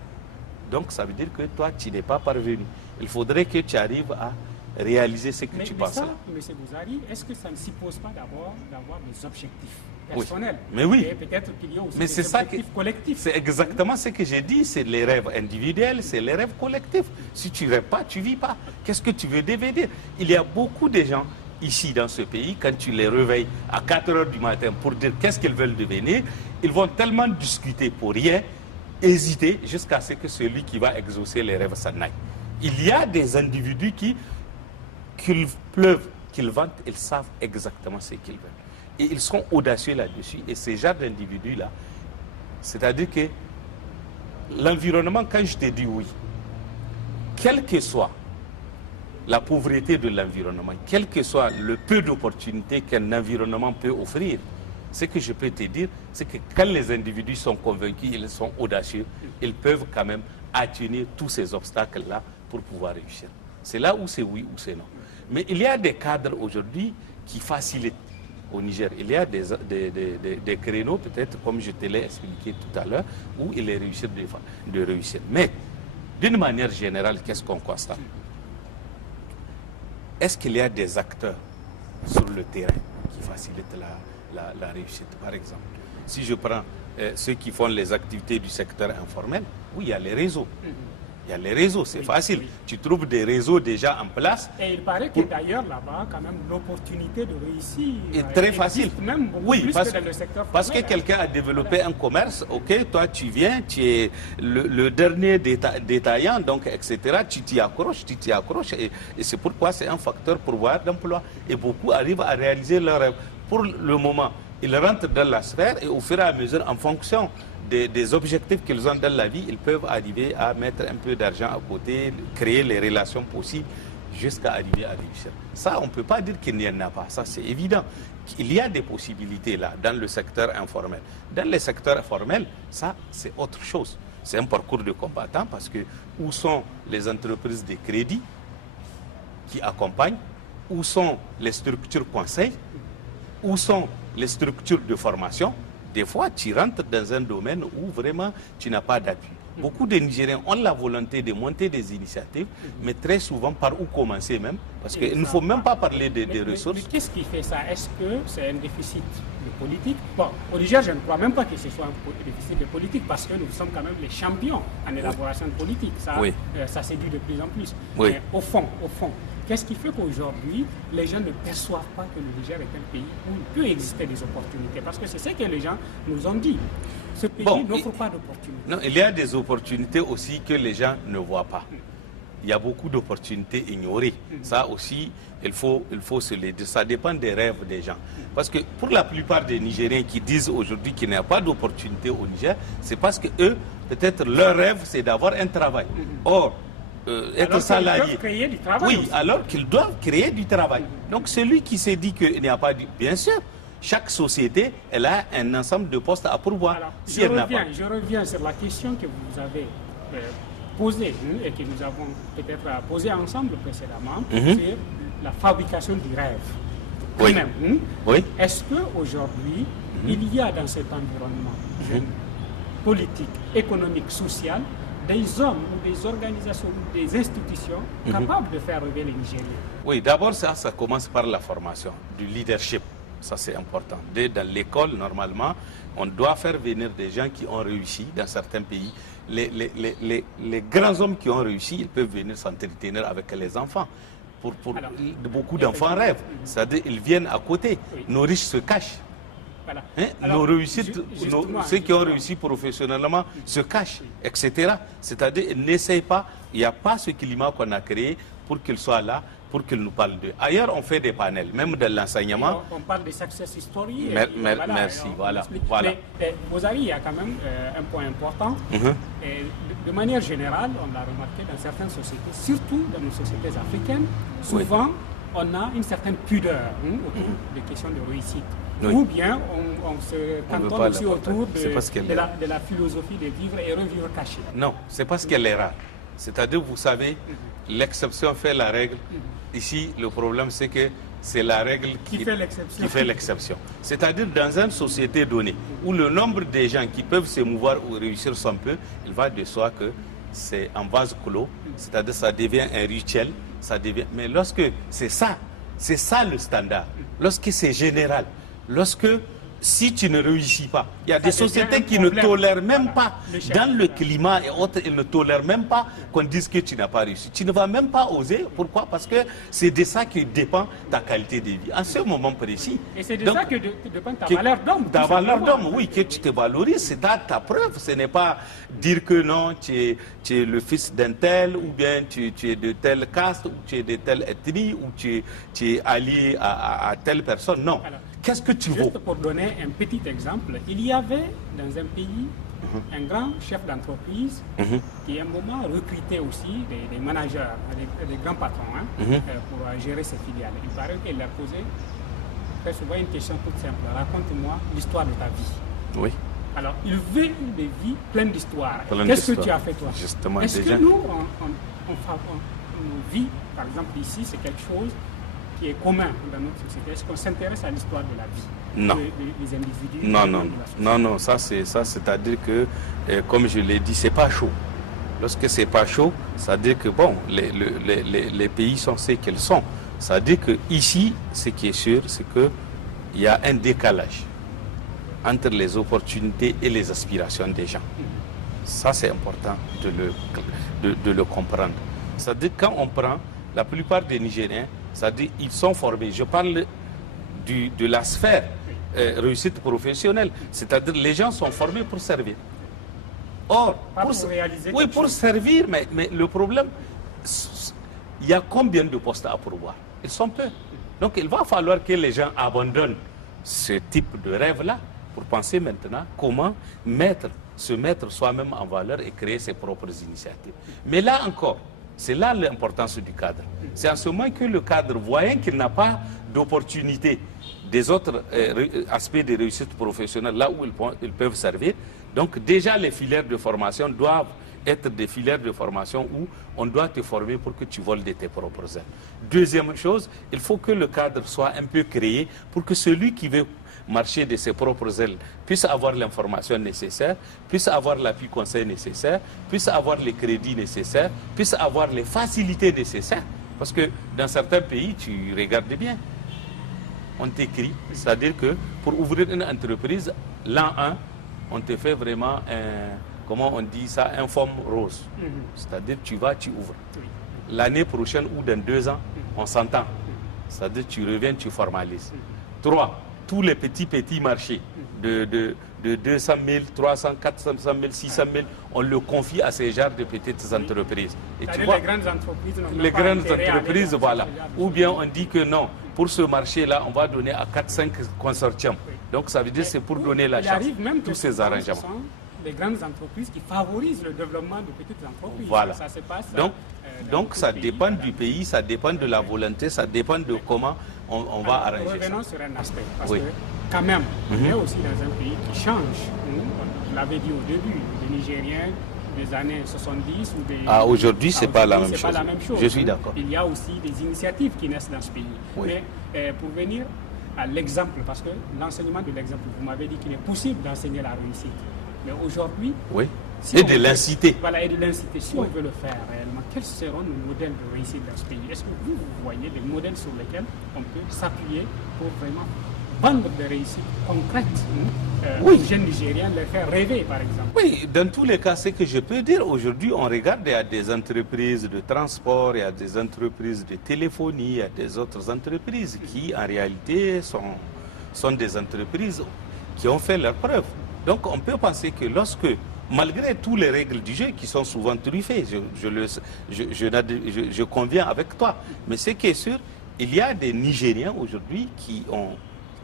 donc ça veut dire que toi, tu n'es pas parvenu. Il faudrait que tu arrives à réaliser ce que tu penses. Mais M. Bouzari, est-ce que ça ne suppose pas d'abord d'avoir des objectifs personnels? Oui. Mais oui. Et peut-être qu'il y a aussi mais des objectifs collectifs. C'est exactement ce que j'ai dit. C'est les rêves individuels, c'est les rêves collectifs. Si tu ne rêves pas, tu ne vis pas. Qu'est-ce que tu veux devenir? Il y a beaucoup de gens ici dans ce pays, quand tu les réveilles à 4 h du matin pour dire qu'est-ce qu'ils veulent devenir, ils vont tellement discuter pour rien, hésiter jusqu'à ce que celui qui va exaucer les rêves s'en aille. Il y a des individus qui, qu'il pleuve, qu'ils ventent, ils savent exactement ce qu'ils veulent. Et ils sont audacieux là-dessus. Et ces genres d'individus-là, c'est-à-dire que l'environnement, quand je te dis oui, quel que soit la pauvreté de l'environnement, quel que soit le peu d'opportunités qu'un environnement peut offrir, ce que je peux te dire, c'est que quand les individus sont convaincus, ils sont audacieux, ils peuvent quand même atteindre tous ces obstacles-là pour pouvoir réussir. C'est là où c'est oui ou c'est non. Mais il y a des cadres aujourd'hui qui facilitent au Niger. Il y a des créneaux, peut-être, comme je te l'ai expliqué tout à l'heure, où il est réussi de réussir. Mais, d'une manière générale, qu'est-ce qu'on constate? Est-ce qu'il y a des acteurs sur le terrain qui facilitent la réussite? Par exemple, si je prends ceux qui font les activités du secteur informel, oui, il y a les réseaux. Il y a les réseaux, c'est facile. Oui. Tu trouves des réseaux déjà en place. Et il paraît que d'ailleurs là-bas, quand même, l'opportunité de réussir est très facile. Même oui, plus parce, que dans le secteur parce que quelqu'un a développé un commerce, ok, toi tu viens, tu es le dernier détaillant, donc etc. Tu t'y accroches, et c'est pourquoi c'est un facteur pour voir d'emploi. Et beaucoup arrivent à réaliser leur rêve. Pour le moment, ils rentrent dans la sphère et au fur et à mesure, en fonction des objectifs qu'ils ont dans la vie, ils peuvent arriver à mettre un peu d'argent à côté, créer les relations possibles jusqu'à arriver à réussir. Ça, on ne peut pas dire qu'il n'y en a pas. Ça, c'est évident. Il y a des possibilités là, dans le secteur informel. Dans le secteur formel, ça, c'est autre chose. C'est un parcours de combattant parce que où sont les entreprises de crédit qui accompagnent? Où sont les structures conseils? Où sont les structures de formation? Des fois, tu rentres dans un domaine où vraiment tu n'as pas d'appui. Beaucoup de Nigériens ont la volonté de monter des initiatives, mais très souvent, par où commencer même? Parce qu'il ne faut même pas parler des ressources. Mais qu'est-ce qui fait ça? Est-ce que c'est un déficit de politique? Bon, au Niger, je ne crois même pas que ce soit un déficit de politique, parce que nous sommes quand même les champions en élaboration de politique. Ça, oui. Ça séduit de plus en plus. Oui. Mais au fond, qu'est-ce qui fait qu'aujourd'hui, les gens ne perçoivent pas que le Niger est un pays où il peut exister des opportunités? Parce que c'est ce que les gens nous ont dit. Ce pays n'offre pas d'opportunités. Non, il y a des opportunités aussi que les gens ne voient pas. il y a beaucoup d'opportunités ignorées. Ça aussi, il faut se le dire. Ça dépend des rêves des gens. Parce que pour la plupart des Nigériens qui disent aujourd'hui qu'il n'y a pas d'opportunité au Niger, c'est parce que eux, peut-être leur rêve, c'est d'avoir un travail. Or, être salarié. Créer du travail oui, aussi. alors qu'ils doivent créer du travail. Donc celui qui s'est dit qu'il n'y a pas de... Bien sûr, chaque société, elle a un ensemble de postes à pourvoir. Alors, Si je reviens sur la question que vous avez posée et que nous avons peut-être posée ensemble précédemment, sur la fabrication du rêve. Quand même, oui. Est-ce qu'aujourd'hui, il y a dans cet environnement politique, économique, social, des hommes ou des organisations ou des institutions capables de faire rêver les Nigériens? Oui, d'abord ça commence par la formation, du leadership. Ça c'est important. Dès dans l'école, normalement, on doit faire venir des gens qui ont réussi dans certains pays. Les grands hommes qui ont réussi, ils peuvent venir s'entretenir avec les enfants. Alors, beaucoup d'enfants rêvent. C'est-à-dire qu'ils viennent à côté. Nos riches se cachent. Voilà. Alors, nos réussites, ceux qui ont réussi professionnellement se cachent, etc. C'est-à-dire qu'ils n'essayent pas, il n'y a pas ce climat qu'on a créé pour qu'ils soient là, pour qu'ils nous parlent d'eux. Ailleurs, on fait des panels, même de l'enseignement. On parle des success stories. Merci, voilà. Mais Bozari, il y a quand même un point important. Et de manière générale, on l'a remarqué dans certaines sociétés, surtout dans nos sociétés africaines, souvent on a une certaine pudeur autour des questions de réussite. Oui. Ou bien on se cantonne aussi autour de la philosophie de vivre et revivre caché. Non, c'est parce qu'elle est rare. C'est-à-dire, vous savez, l'exception fait la règle. Ici, le problème, c'est que c'est la règle qui fait l'exception. C'est-à-dire, dans une société donnée, où le nombre de gens qui peuvent s'émouvoir ou réussir sont peu, il va de soi que c'est en vase clos, c'est-à-dire ça devient un rituel, ça devient... Mais lorsque c'est ça le standard, lorsque c'est général, lorsque si tu ne réussis pas, il y a des sociétés qui ne tolèrent même pas, dans le climat et autres, ils ne tolèrent même pas qu'on dise que tu n'as pas réussi. Tu ne vas même pas oser. Pourquoi? Parce que c'est de ça que dépend ta qualité de vie. En ce moment précis. Et c'est de ça que dépend ta valeur d'homme. Ta valeur d'homme, oui, que tu te valorises, c'est ta preuve. Ce n'est pas dire que non, tu es le fils d'un tel, ou bien tu es de telle caste, ou tu es de telle ethnie, ou tu es allié à telle personne. Non. Qu'est-ce que tu vaux? Juste pour donner un petit exemple, il y avait dans un pays un grand chef d'entreprise qui à un moment recrutait aussi des managers, des grands patrons pour gérer ses filiales. Il paraît qu'il leur posait très souvent une question toute simple. Raconte-moi l'histoire de ta vie. Oui. Alors, il veut des vies pleines d'histoire. Qu'est-ce que tu as fait toi? Justement, est-ce que nous, nos vies, par exemple ici, c'est quelque chose qui est commun dans notre société? Est-ce qu'on s'intéresse à l'histoire de la vie des individus? Non, ça c'est-à-dire que, comme je l'ai dit, c'est pas chaud. Lorsque c'est pas chaud, ça veut dire que bon, les pays sont ce qu'ils sont. Ça veut dire que ici, ce qui est sûr, c'est qu'il y a un décalage entre les opportunités et les aspirations des gens. Ça, c'est important de le comprendre. Ça veut dire que quand on prend la plupart des Nigériens, c'est-à-dire ils sont formés. Je parle de la sphère réussite professionnelle. C'est-à-dire les gens sont formés pour servir. Or, pour servir, mais le problème, il y a combien de postes à pourvoir? Ils sont peu. Donc il va falloir que les gens abandonnent ce type de rêve-là pour penser maintenant comment se mettre soi-même en valeur et créer ses propres initiatives. Mais là encore, c'est là l'importance du cadre. C'est en ce moment que le cadre, voyant qu'il n'a pas d'opportunité des autres aspects de réussite professionnelle, là où ils peuvent servir, donc déjà les filières de formation doivent être des filières de formation où on doit te former pour que tu voles de tes propres ailes. Deuxième chose, il faut que le cadre soit un peu créé pour que celui qui veut marcher de ses propres ailes puisse avoir l'information nécessaire, puisse avoir l'appui conseil nécessaire, puisse avoir les crédits nécessaires, puisse avoir les facilités nécessaires. Parce que dans certains pays, tu regardes bien, on t'écrit, c'est-à-dire que pour ouvrir une entreprise, l'an 1, on te fait vraiment comment on dit ça, un forme rose. C'est-à-dire tu vas, tu ouvres. L'année prochaine ou dans 2 ans, on s'entend. C'est-à-dire tu reviens, tu formalises. 3, tous les petits marchés de 200 000, 300, 400 000, 600 000, on le confie à ces genres de petites entreprises. Et tu vois, les grandes entreprises, les grandes entreprises, voilà. Ou bien on dit que non, pour ce marché-là, on va donner à 4-5 consortiums. Donc ça veut dire que c'est pour donner la chance. Tous ces arrangements. Les grandes entreprises qui favorisent le développement de petites entreprises. Voilà. Ça se passe, donc ça dépend du pays, ça dépend de la volonté, ça dépend de comment on va arranger ça. Revenons sur un aspect, parce que quand même, on est aussi dans un pays qui change. Je l'avais dit au début, les Nigériens des années 70 ou des... aujourd'hui, c'est pas la même chose. Pas la même chose. Je suis d'accord. Il y a aussi des initiatives qui naissent dans ce pays. Oui. Mais pour venir à l'exemple, parce que l'enseignement de l'exemple, vous m'avez dit qu'il est possible d'enseigner la réussite. Mais aujourd'hui... Oui. Si et de l'inciter. Voilà, et de l'inciter. Si on veut le faire réellement, quels seront nos modèles de réussite dans ce pays? Est-ce que vous voyez des modèles sur lesquels on peut s'appuyer pour vraiment vendre des réussites concrètes aux jeunes Nigériens, les faire rêver, par exemple? Oui, dans tous les cas, ce que je peux dire, aujourd'hui, on regarde, il y a des entreprises de transport, il y a des entreprises de téléphonie, il y a des autres entreprises qui, en réalité, sont des entreprises qui ont fait leurs preuves. Donc, on peut penser que lorsque, malgré toutes les règles du jeu qui sont souvent truffées, je conviens avec toi, mais ce qui est sûr, il y a des Nigériens aujourd'hui qui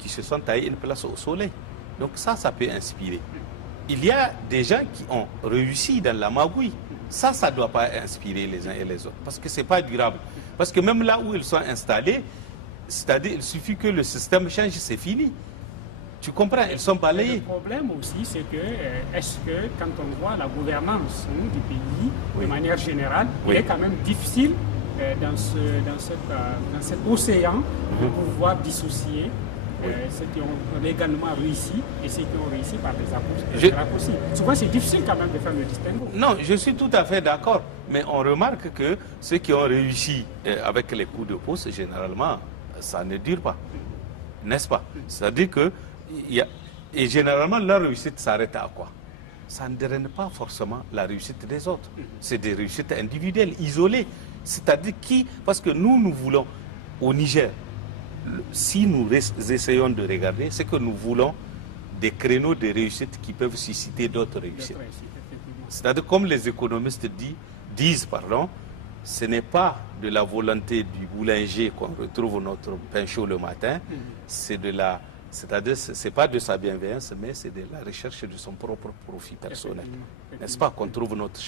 se sont taillés une place au soleil. Donc ça peut inspirer. Il y a des gens qui ont réussi dans la magouille. Ça ne doit pas inspirer les uns et les autres, parce que ce n'est pas durable. Parce que même là où ils sont installés, c'est-à-dire il suffit que le système change, c'est fini. Tu comprends, ils sont balayés. Le problème aussi, c'est que, est-ce que quand on voit la gouvernance du pays, de manière générale, il est quand même difficile dans cet océan de pouvoir dissocier ceux qui ont légalement réussi et ceux qui ont réussi par des raccourcis. Souvent, c'est difficile quand même de faire le distinguo. Non, je suis tout à fait d'accord. Mais on remarque que ceux qui ont réussi avec les coups de pouce, généralement, ça ne dure pas. N'est-ce pas? C'est-à-dire que et généralement, la réussite s'arrête à quoi? Ça ne draine pas forcément la réussite des autres. C'est des réussites individuelles, isolées. C'est-à-dire parce que nous voulons, au Niger, si nous essayons de regarder, c'est que nous voulons des créneaux de réussite qui peuvent susciter d'autres réussites. C'est-à-dire, comme les économistes disent, ce n'est pas de la volonté du boulanger qu'on retrouve notre pain chaud le matin, c'est-à-dire, ce n'est pas de sa bienveillance, mais c'est de la recherche de son propre profit personnel. N'est-ce pas qu'on trouve notre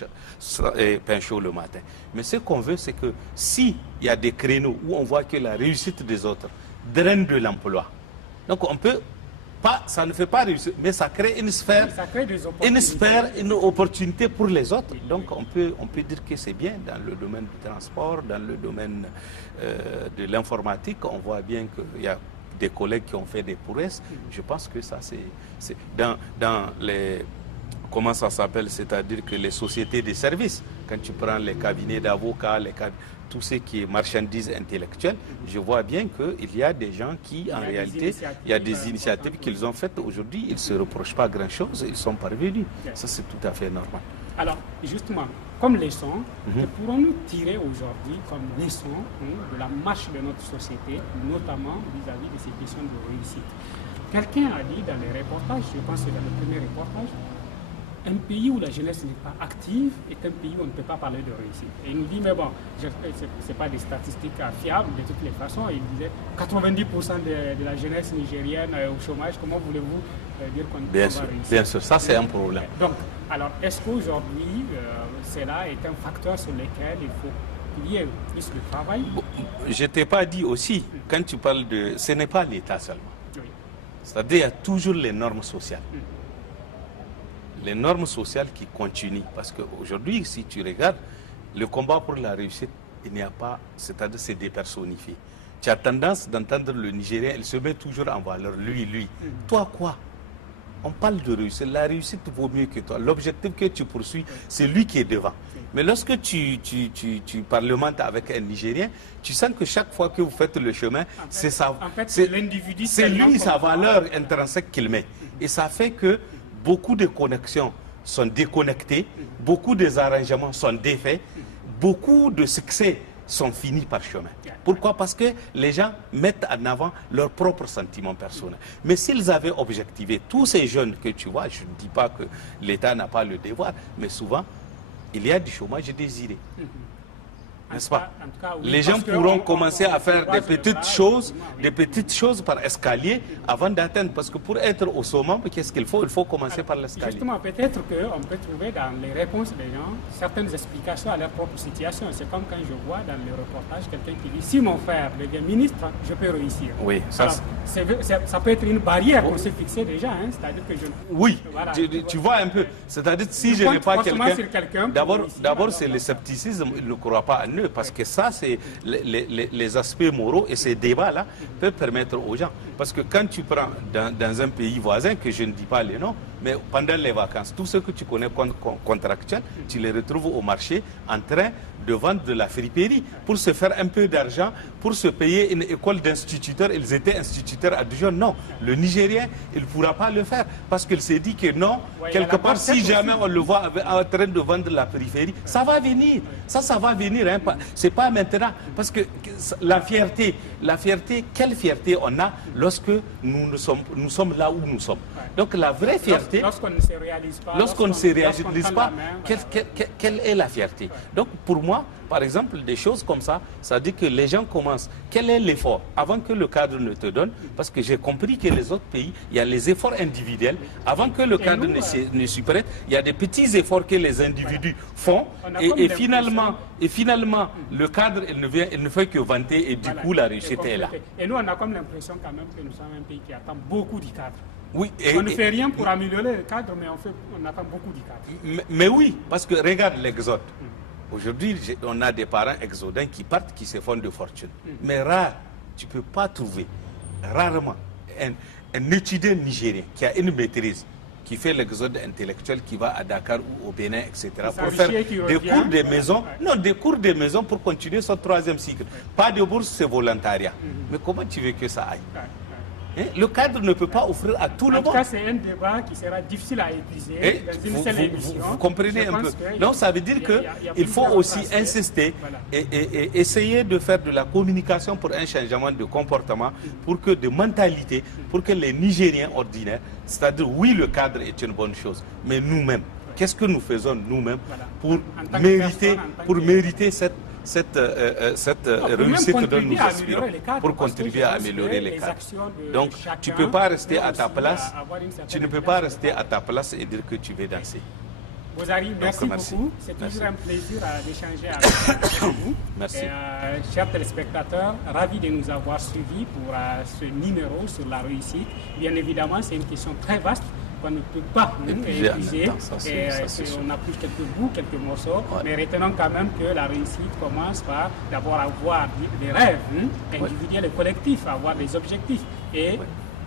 pain chaud le matin? Mais ce qu'on veut, c'est que s'il y a des créneaux où on voit que la réussite des autres draine de l'emploi, donc on peut pas, ça ne fait pas réussir, mais ça crée une sphère, une opportunité pour les autres. Donc on peut dire que c'est bien dans le domaine du transport, dans le domaine de l'informatique, on voit bien qu'il y a des collègues qui ont fait des prouesses. Je pense que ça, c'est dans les... Comment ça s'appelle? C'est-à-dire que les sociétés de services, quand tu prends les cabinets d'avocats, tout ce qui est marchandises intellectuelles, je vois bien qu'il y a des gens qui, en réalité, il y a des initiatives qu'ils ont faites aujourd'hui, ils ne se reprochent pas grand-chose, ils sont parvenus. Ça, c'est tout à fait normal. Alors, justement, comme leçon, que pourrons-nous tirer aujourd'hui comme leçon de la marche de notre société, notamment vis-à-vis de ces questions de réussite? Quelqu'un a dit dans les reportages, je pense que dans le premier reportage, un pays où la jeunesse n'est pas active est un pays où on ne peut pas parler de réussite. Et il nous dit, mais bon, ce n'est pas des statistiques fiables de toutes les façons. Il disait 90% de la jeunesse nigérienne au chômage, comment voulez-vous dire qu'on va réussir? Bien sûr, ça c'est un problème. Donc, alors, est-ce qu'aujourd'hui, cela est un facteur sur lequel il faut qu'il y ait plus de travail? Bon, je ne t'ai pas dit aussi, quand tu parles de... Ce n'est pas l'État seulement. Oui. C'est-à-dire qu'il y a toujours les normes sociales. Les normes sociales qui continuent. Parce qu'aujourd'hui, si tu regardes, le combat pour la réussite, il n'y a pas, c'est-à-dire c'est dépersonnifié. Tu as tendance d'entendre le Nigérien, il se met toujours en valeur, lui. Toi quoi? On parle de réussite. La réussite vaut mieux que toi. L'objectif que tu poursuis, c'est lui qui est devant. Mais lorsque tu parlementes avec un Nigérien, tu sens que chaque fois que vous faites le chemin, c'est lui, sa valeur intrinsèque qu'il met. Et ça fait que beaucoup de connexions sont déconnectées, beaucoup des arrangements sont défaits, beaucoup de succès sont finis par chemin. Pourquoi? Parce que les gens mettent en avant leurs propres sentiments personnels. Mais s'ils avaient objectivé tous ces jeunes que tu vois, je ne dis pas que l'État n'a pas le devoir, mais souvent, il y a du chômage désiré. N'est-ce pas? Les gens pourront commencer à faire des petites choses par escalier avant d'atteindre. Parce que pour être au sommet, qu'est-ce qu'il faut? Il faut commencer par l'escalier. Justement, peut-être qu'on peut trouver dans les réponses des gens certaines explications à leur propre situation. C'est comme quand je vois dans le reportage quelqu'un qui dit « Si mon frère devient ministre, je peux réussir ». Oui, ça peut être une barrière qu'on s'est fixée déjà. Hein, c'est-à-dire que oui, voilà. Tu vois un peu. C'est-à-dire si je n'ai pas quelqu'un... D'abord, c'est le scepticisme. Il ne croit pas en eux. Parce que ça, c'est les aspects moraux et ces débats-là peuvent permettre aux gens. Parce que quand tu prends dans un pays voisin, que je ne dis pas les noms, mais pendant les vacances, tous ceux que tu connais contractuels, tu les retrouves au marché en train de vendre de la friperie pour se faire un peu d'argent, pour se payer une école d'instituteurs. Ils étaient instituteurs adjoints. Non, le Nigérien, il ne pourra pas le faire parce qu'il s'est dit que non, quelque part, si jamais on le voit en train de vendre de la périphérie, ça va venir. Ça va venir. Hein. C'est pas maintenant. Parce que la fierté, quelle fierté on a lorsque nous sommes là où nous sommes. Donc la vraie fierté, lorsqu'on ne se réalise pas, quelle est la fierté? Donc pour moi, par exemple, des choses comme ça, ça dit que les gens commencent. Quel est l'effort? Avant que le cadre ne te donne, parce que j'ai compris que les autres pays, il y a les efforts individuels. Avant que le cadre ne s'y prête, il y a des petits efforts que les individus font. Et finalement, le cadre, il ne fait que vanter et du coup, la réussite est là. Et nous, on a comme l'impression quand même que nous sommes un pays qui attend beaucoup du cadre. Oui, on ne fait rien pour améliorer le cadre, mais on attend beaucoup du cadre. Mais oui, parce que regarde l'exode. Aujourd'hui, on a des parents exodins qui partent, qui se font de fortune. Mais rare, tu ne peux pas trouver, rarement, un étudiant nigérien qui a une maîtrise, qui fait l'exode intellectuel, qui va à Dakar ou au Bénin, etc., pour faire des cours de maison. Non, des cours de maison pour continuer son 3e cycle. Pas de bourse, c'est volontariat. Mais comment tu veux que ça aille? Le cadre ne peut pas offrir à tout le monde. En tout cas, c'est un débat qui sera difficile à épuiser dans une seule émission. Vous comprenez un peu? Non, ça veut dire qu'il faut aussi insister et essayer de faire de la communication pour un changement de comportement, pour que de mentalité, pour que les Nigériens ordinaires, c'est-à-dire oui, le cadre est une bonne chose, mais nous-mêmes, qu'est-ce que nous faisons nous-mêmes pour mériter cette réussite dont nous aspirons, pour contribuer à améliorer les cadres. Donc, tu ne peux pas rester à ta place, et dire que tu veux danser. Bozary, merci beaucoup. C'est toujours un plaisir d'échanger avec vous. Merci. Chers téléspectateurs, ravis de nous avoir suivis pour ce numéro sur la réussite. Bien évidemment, c'est une question très vaste qu'on ne peut pas épuiser. On a pris quelques bouts, quelques morceaux, mais retenons quand même que la réussite commence par d'abord avoir des rêves individuels et collectifs, avoir des objectifs et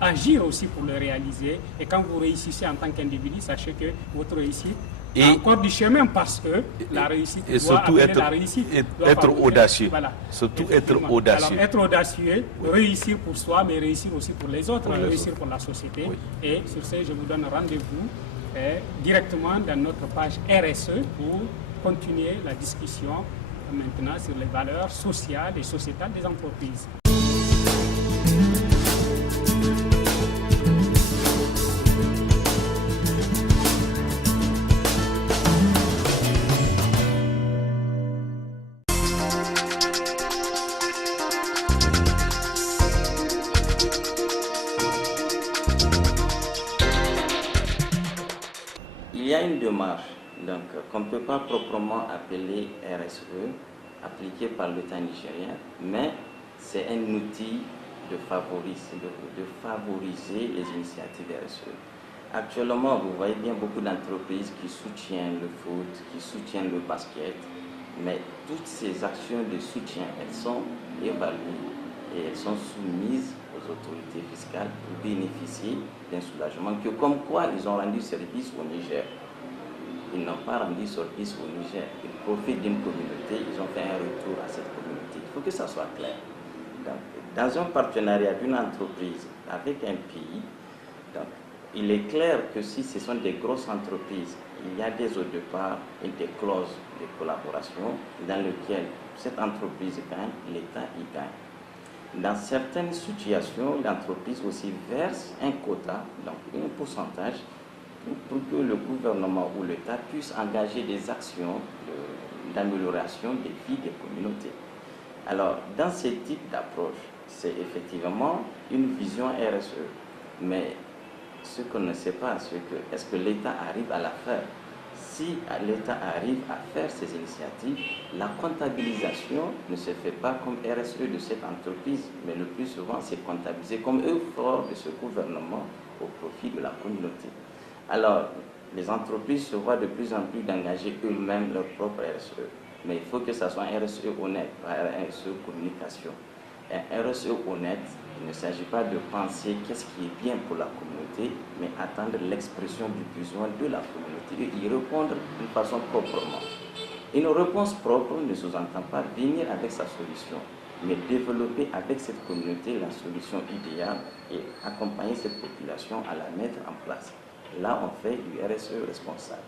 agir aussi pour le réaliser. Et quand vous réussissez en tant qu'individu, sachez que votre réussite a encore du chemin parce que la réussite et surtout être audacieux. Voilà. Surtout être audacieux. Alors, être audacieux, réussir pour soi, mais réussir aussi pour les autres, réussir pour la société. Oui. Et sur ce, je vous donne rendez-vous directement dans notre page RSE pour continuer la discussion maintenant sur les valeurs sociales et sociétales des entreprises. Il y a une démarche qu'on ne peut pas proprement appeler RSE, appliquée par l'État nigérien, mais c'est un outil de favoriser les initiatives RSE. Actuellement, vous voyez bien beaucoup d'entreprises qui soutiennent le foot, qui soutiennent le basket, mais toutes ces actions de soutien, elles sont évaluées et elles sont soumises aux autorités fiscales pour bénéficier d'un soulagement que, comme quoi, ils ont rendu service au Niger. Ils n'ont pas rendu service au Niger. Ils profitent d'une communauté, ils ont fait un retour à cette communauté. Il faut que ça soit clair. Donc, dans un partenariat d'une entreprise avec un pays, donc, il est clair que si ce sont des grosses entreprises, il y a dès au départ des clauses de collaboration dans lesquelles cette entreprise gagne, l'État y gagne. Dans certaines situations, l'entreprise aussi verse un quota, donc un pourcentage, pour que le gouvernement ou l'État puisse engager des actions d'amélioration des vies des communautés. Alors, dans ce type d'approche, c'est effectivement une vision RSE. Mais ce qu'on ne sait pas, c'est que est-ce que l'État arrive à la faire? Si l'État arrive à faire ces initiatives, la comptabilisation ne se fait pas comme RSE de cette entreprise, mais le plus souvent c'est comptabilisé comme effort de ce gouvernement au profit de la communauté. Alors, les entreprises se voient de plus en plus d'engager eux-mêmes leur propre RSE. Mais il faut que ça soit un RSE honnête, pas un RSE communication. Un RSE honnête, il ne s'agit pas de penser qu'est-ce qui est bien pour la communauté, mais attendre l'expression du besoin de la communauté et y répondre d'une façon proprement. Une réponse propre ne sous-entend pas venir avec sa solution, mais développer avec cette communauté la solution idéale et accompagner cette population à la mettre en place. Là, on fait du RSE responsable.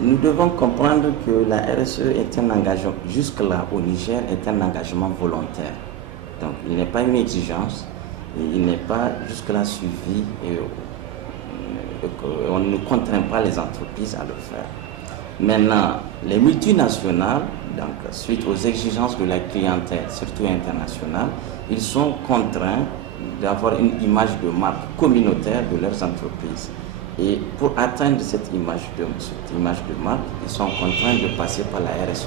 Nous devons comprendre que la RSE est un engagement, jusque-là au Niger, est un engagement volontaire. Donc il n'est pas une exigence, et il n'est pas jusque-là suivi et on ne contraint pas les entreprises à le faire. Maintenant, les multinationales, donc, suite aux exigences de la clientèle, surtout internationale, ils sont contraints d'avoir une image de marque communautaire de leurs entreprises. Et pour atteindre cette image de marque, ils sont contraints de passer par la RSE.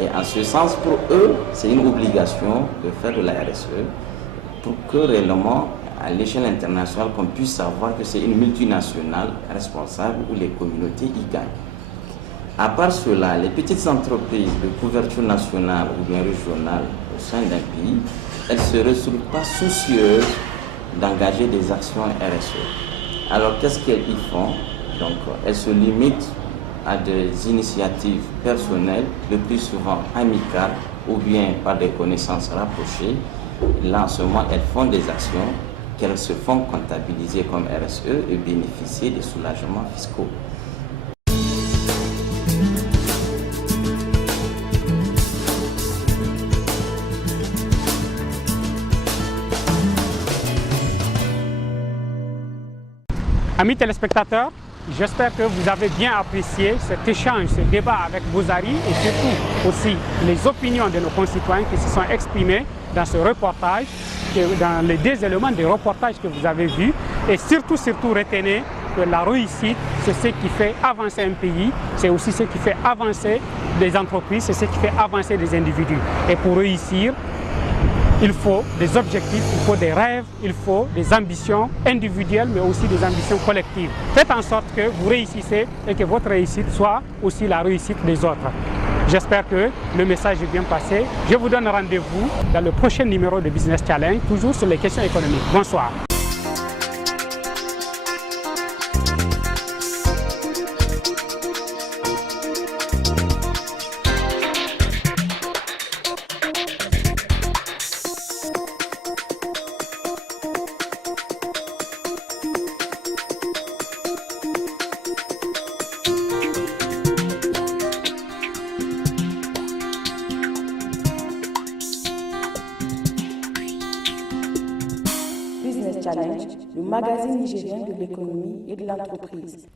Et en ce sens, pour eux, c'est une obligation de faire de la RSE pour que réellement, à l'échelle internationale, qu'on puisse savoir que c'est une multinationale responsable où les communautés y gagnent. À part cela, les petites entreprises de couverture nationale ou bien régionale au sein d'un pays, elles ne se retrouvent pas soucieuses d'engager des actions RSE. Alors qu'est-ce qu'elles y font? Donc elles se limitent à des initiatives personnelles, le plus souvent amicales ou bien par des connaissances rapprochées. Là en ce moment, elles font des actions qu'elles se font comptabiliser comme RSE et bénéficier des soulagements fiscaux. Amis téléspectateurs, j'espère que vous avez bien apprécié cet échange, ce débat avec Bouzari et surtout aussi les opinions de nos concitoyens qui se sont exprimés dans ce reportage, dans les deux éléments de reportage que vous avez vus. Et surtout retenez que la réussite, c'est ce qui fait avancer un pays, c'est aussi ce qui fait avancer des entreprises, c'est ce qui fait avancer des individus. Et pour réussir, il faut des objectifs, il faut des rêves, il faut des ambitions individuelles, mais aussi des ambitions collectives. Faites en sorte que vous réussissez et que votre réussite soit aussi la réussite des autres. J'espère que le message est bien passé. Je vous donne rendez-vous dans le prochain numéro de Business Challenge, toujours sur les questions économiques. Bonsoir. Business Challenge, le magazine nigérien de l'économie et de l'entreprise.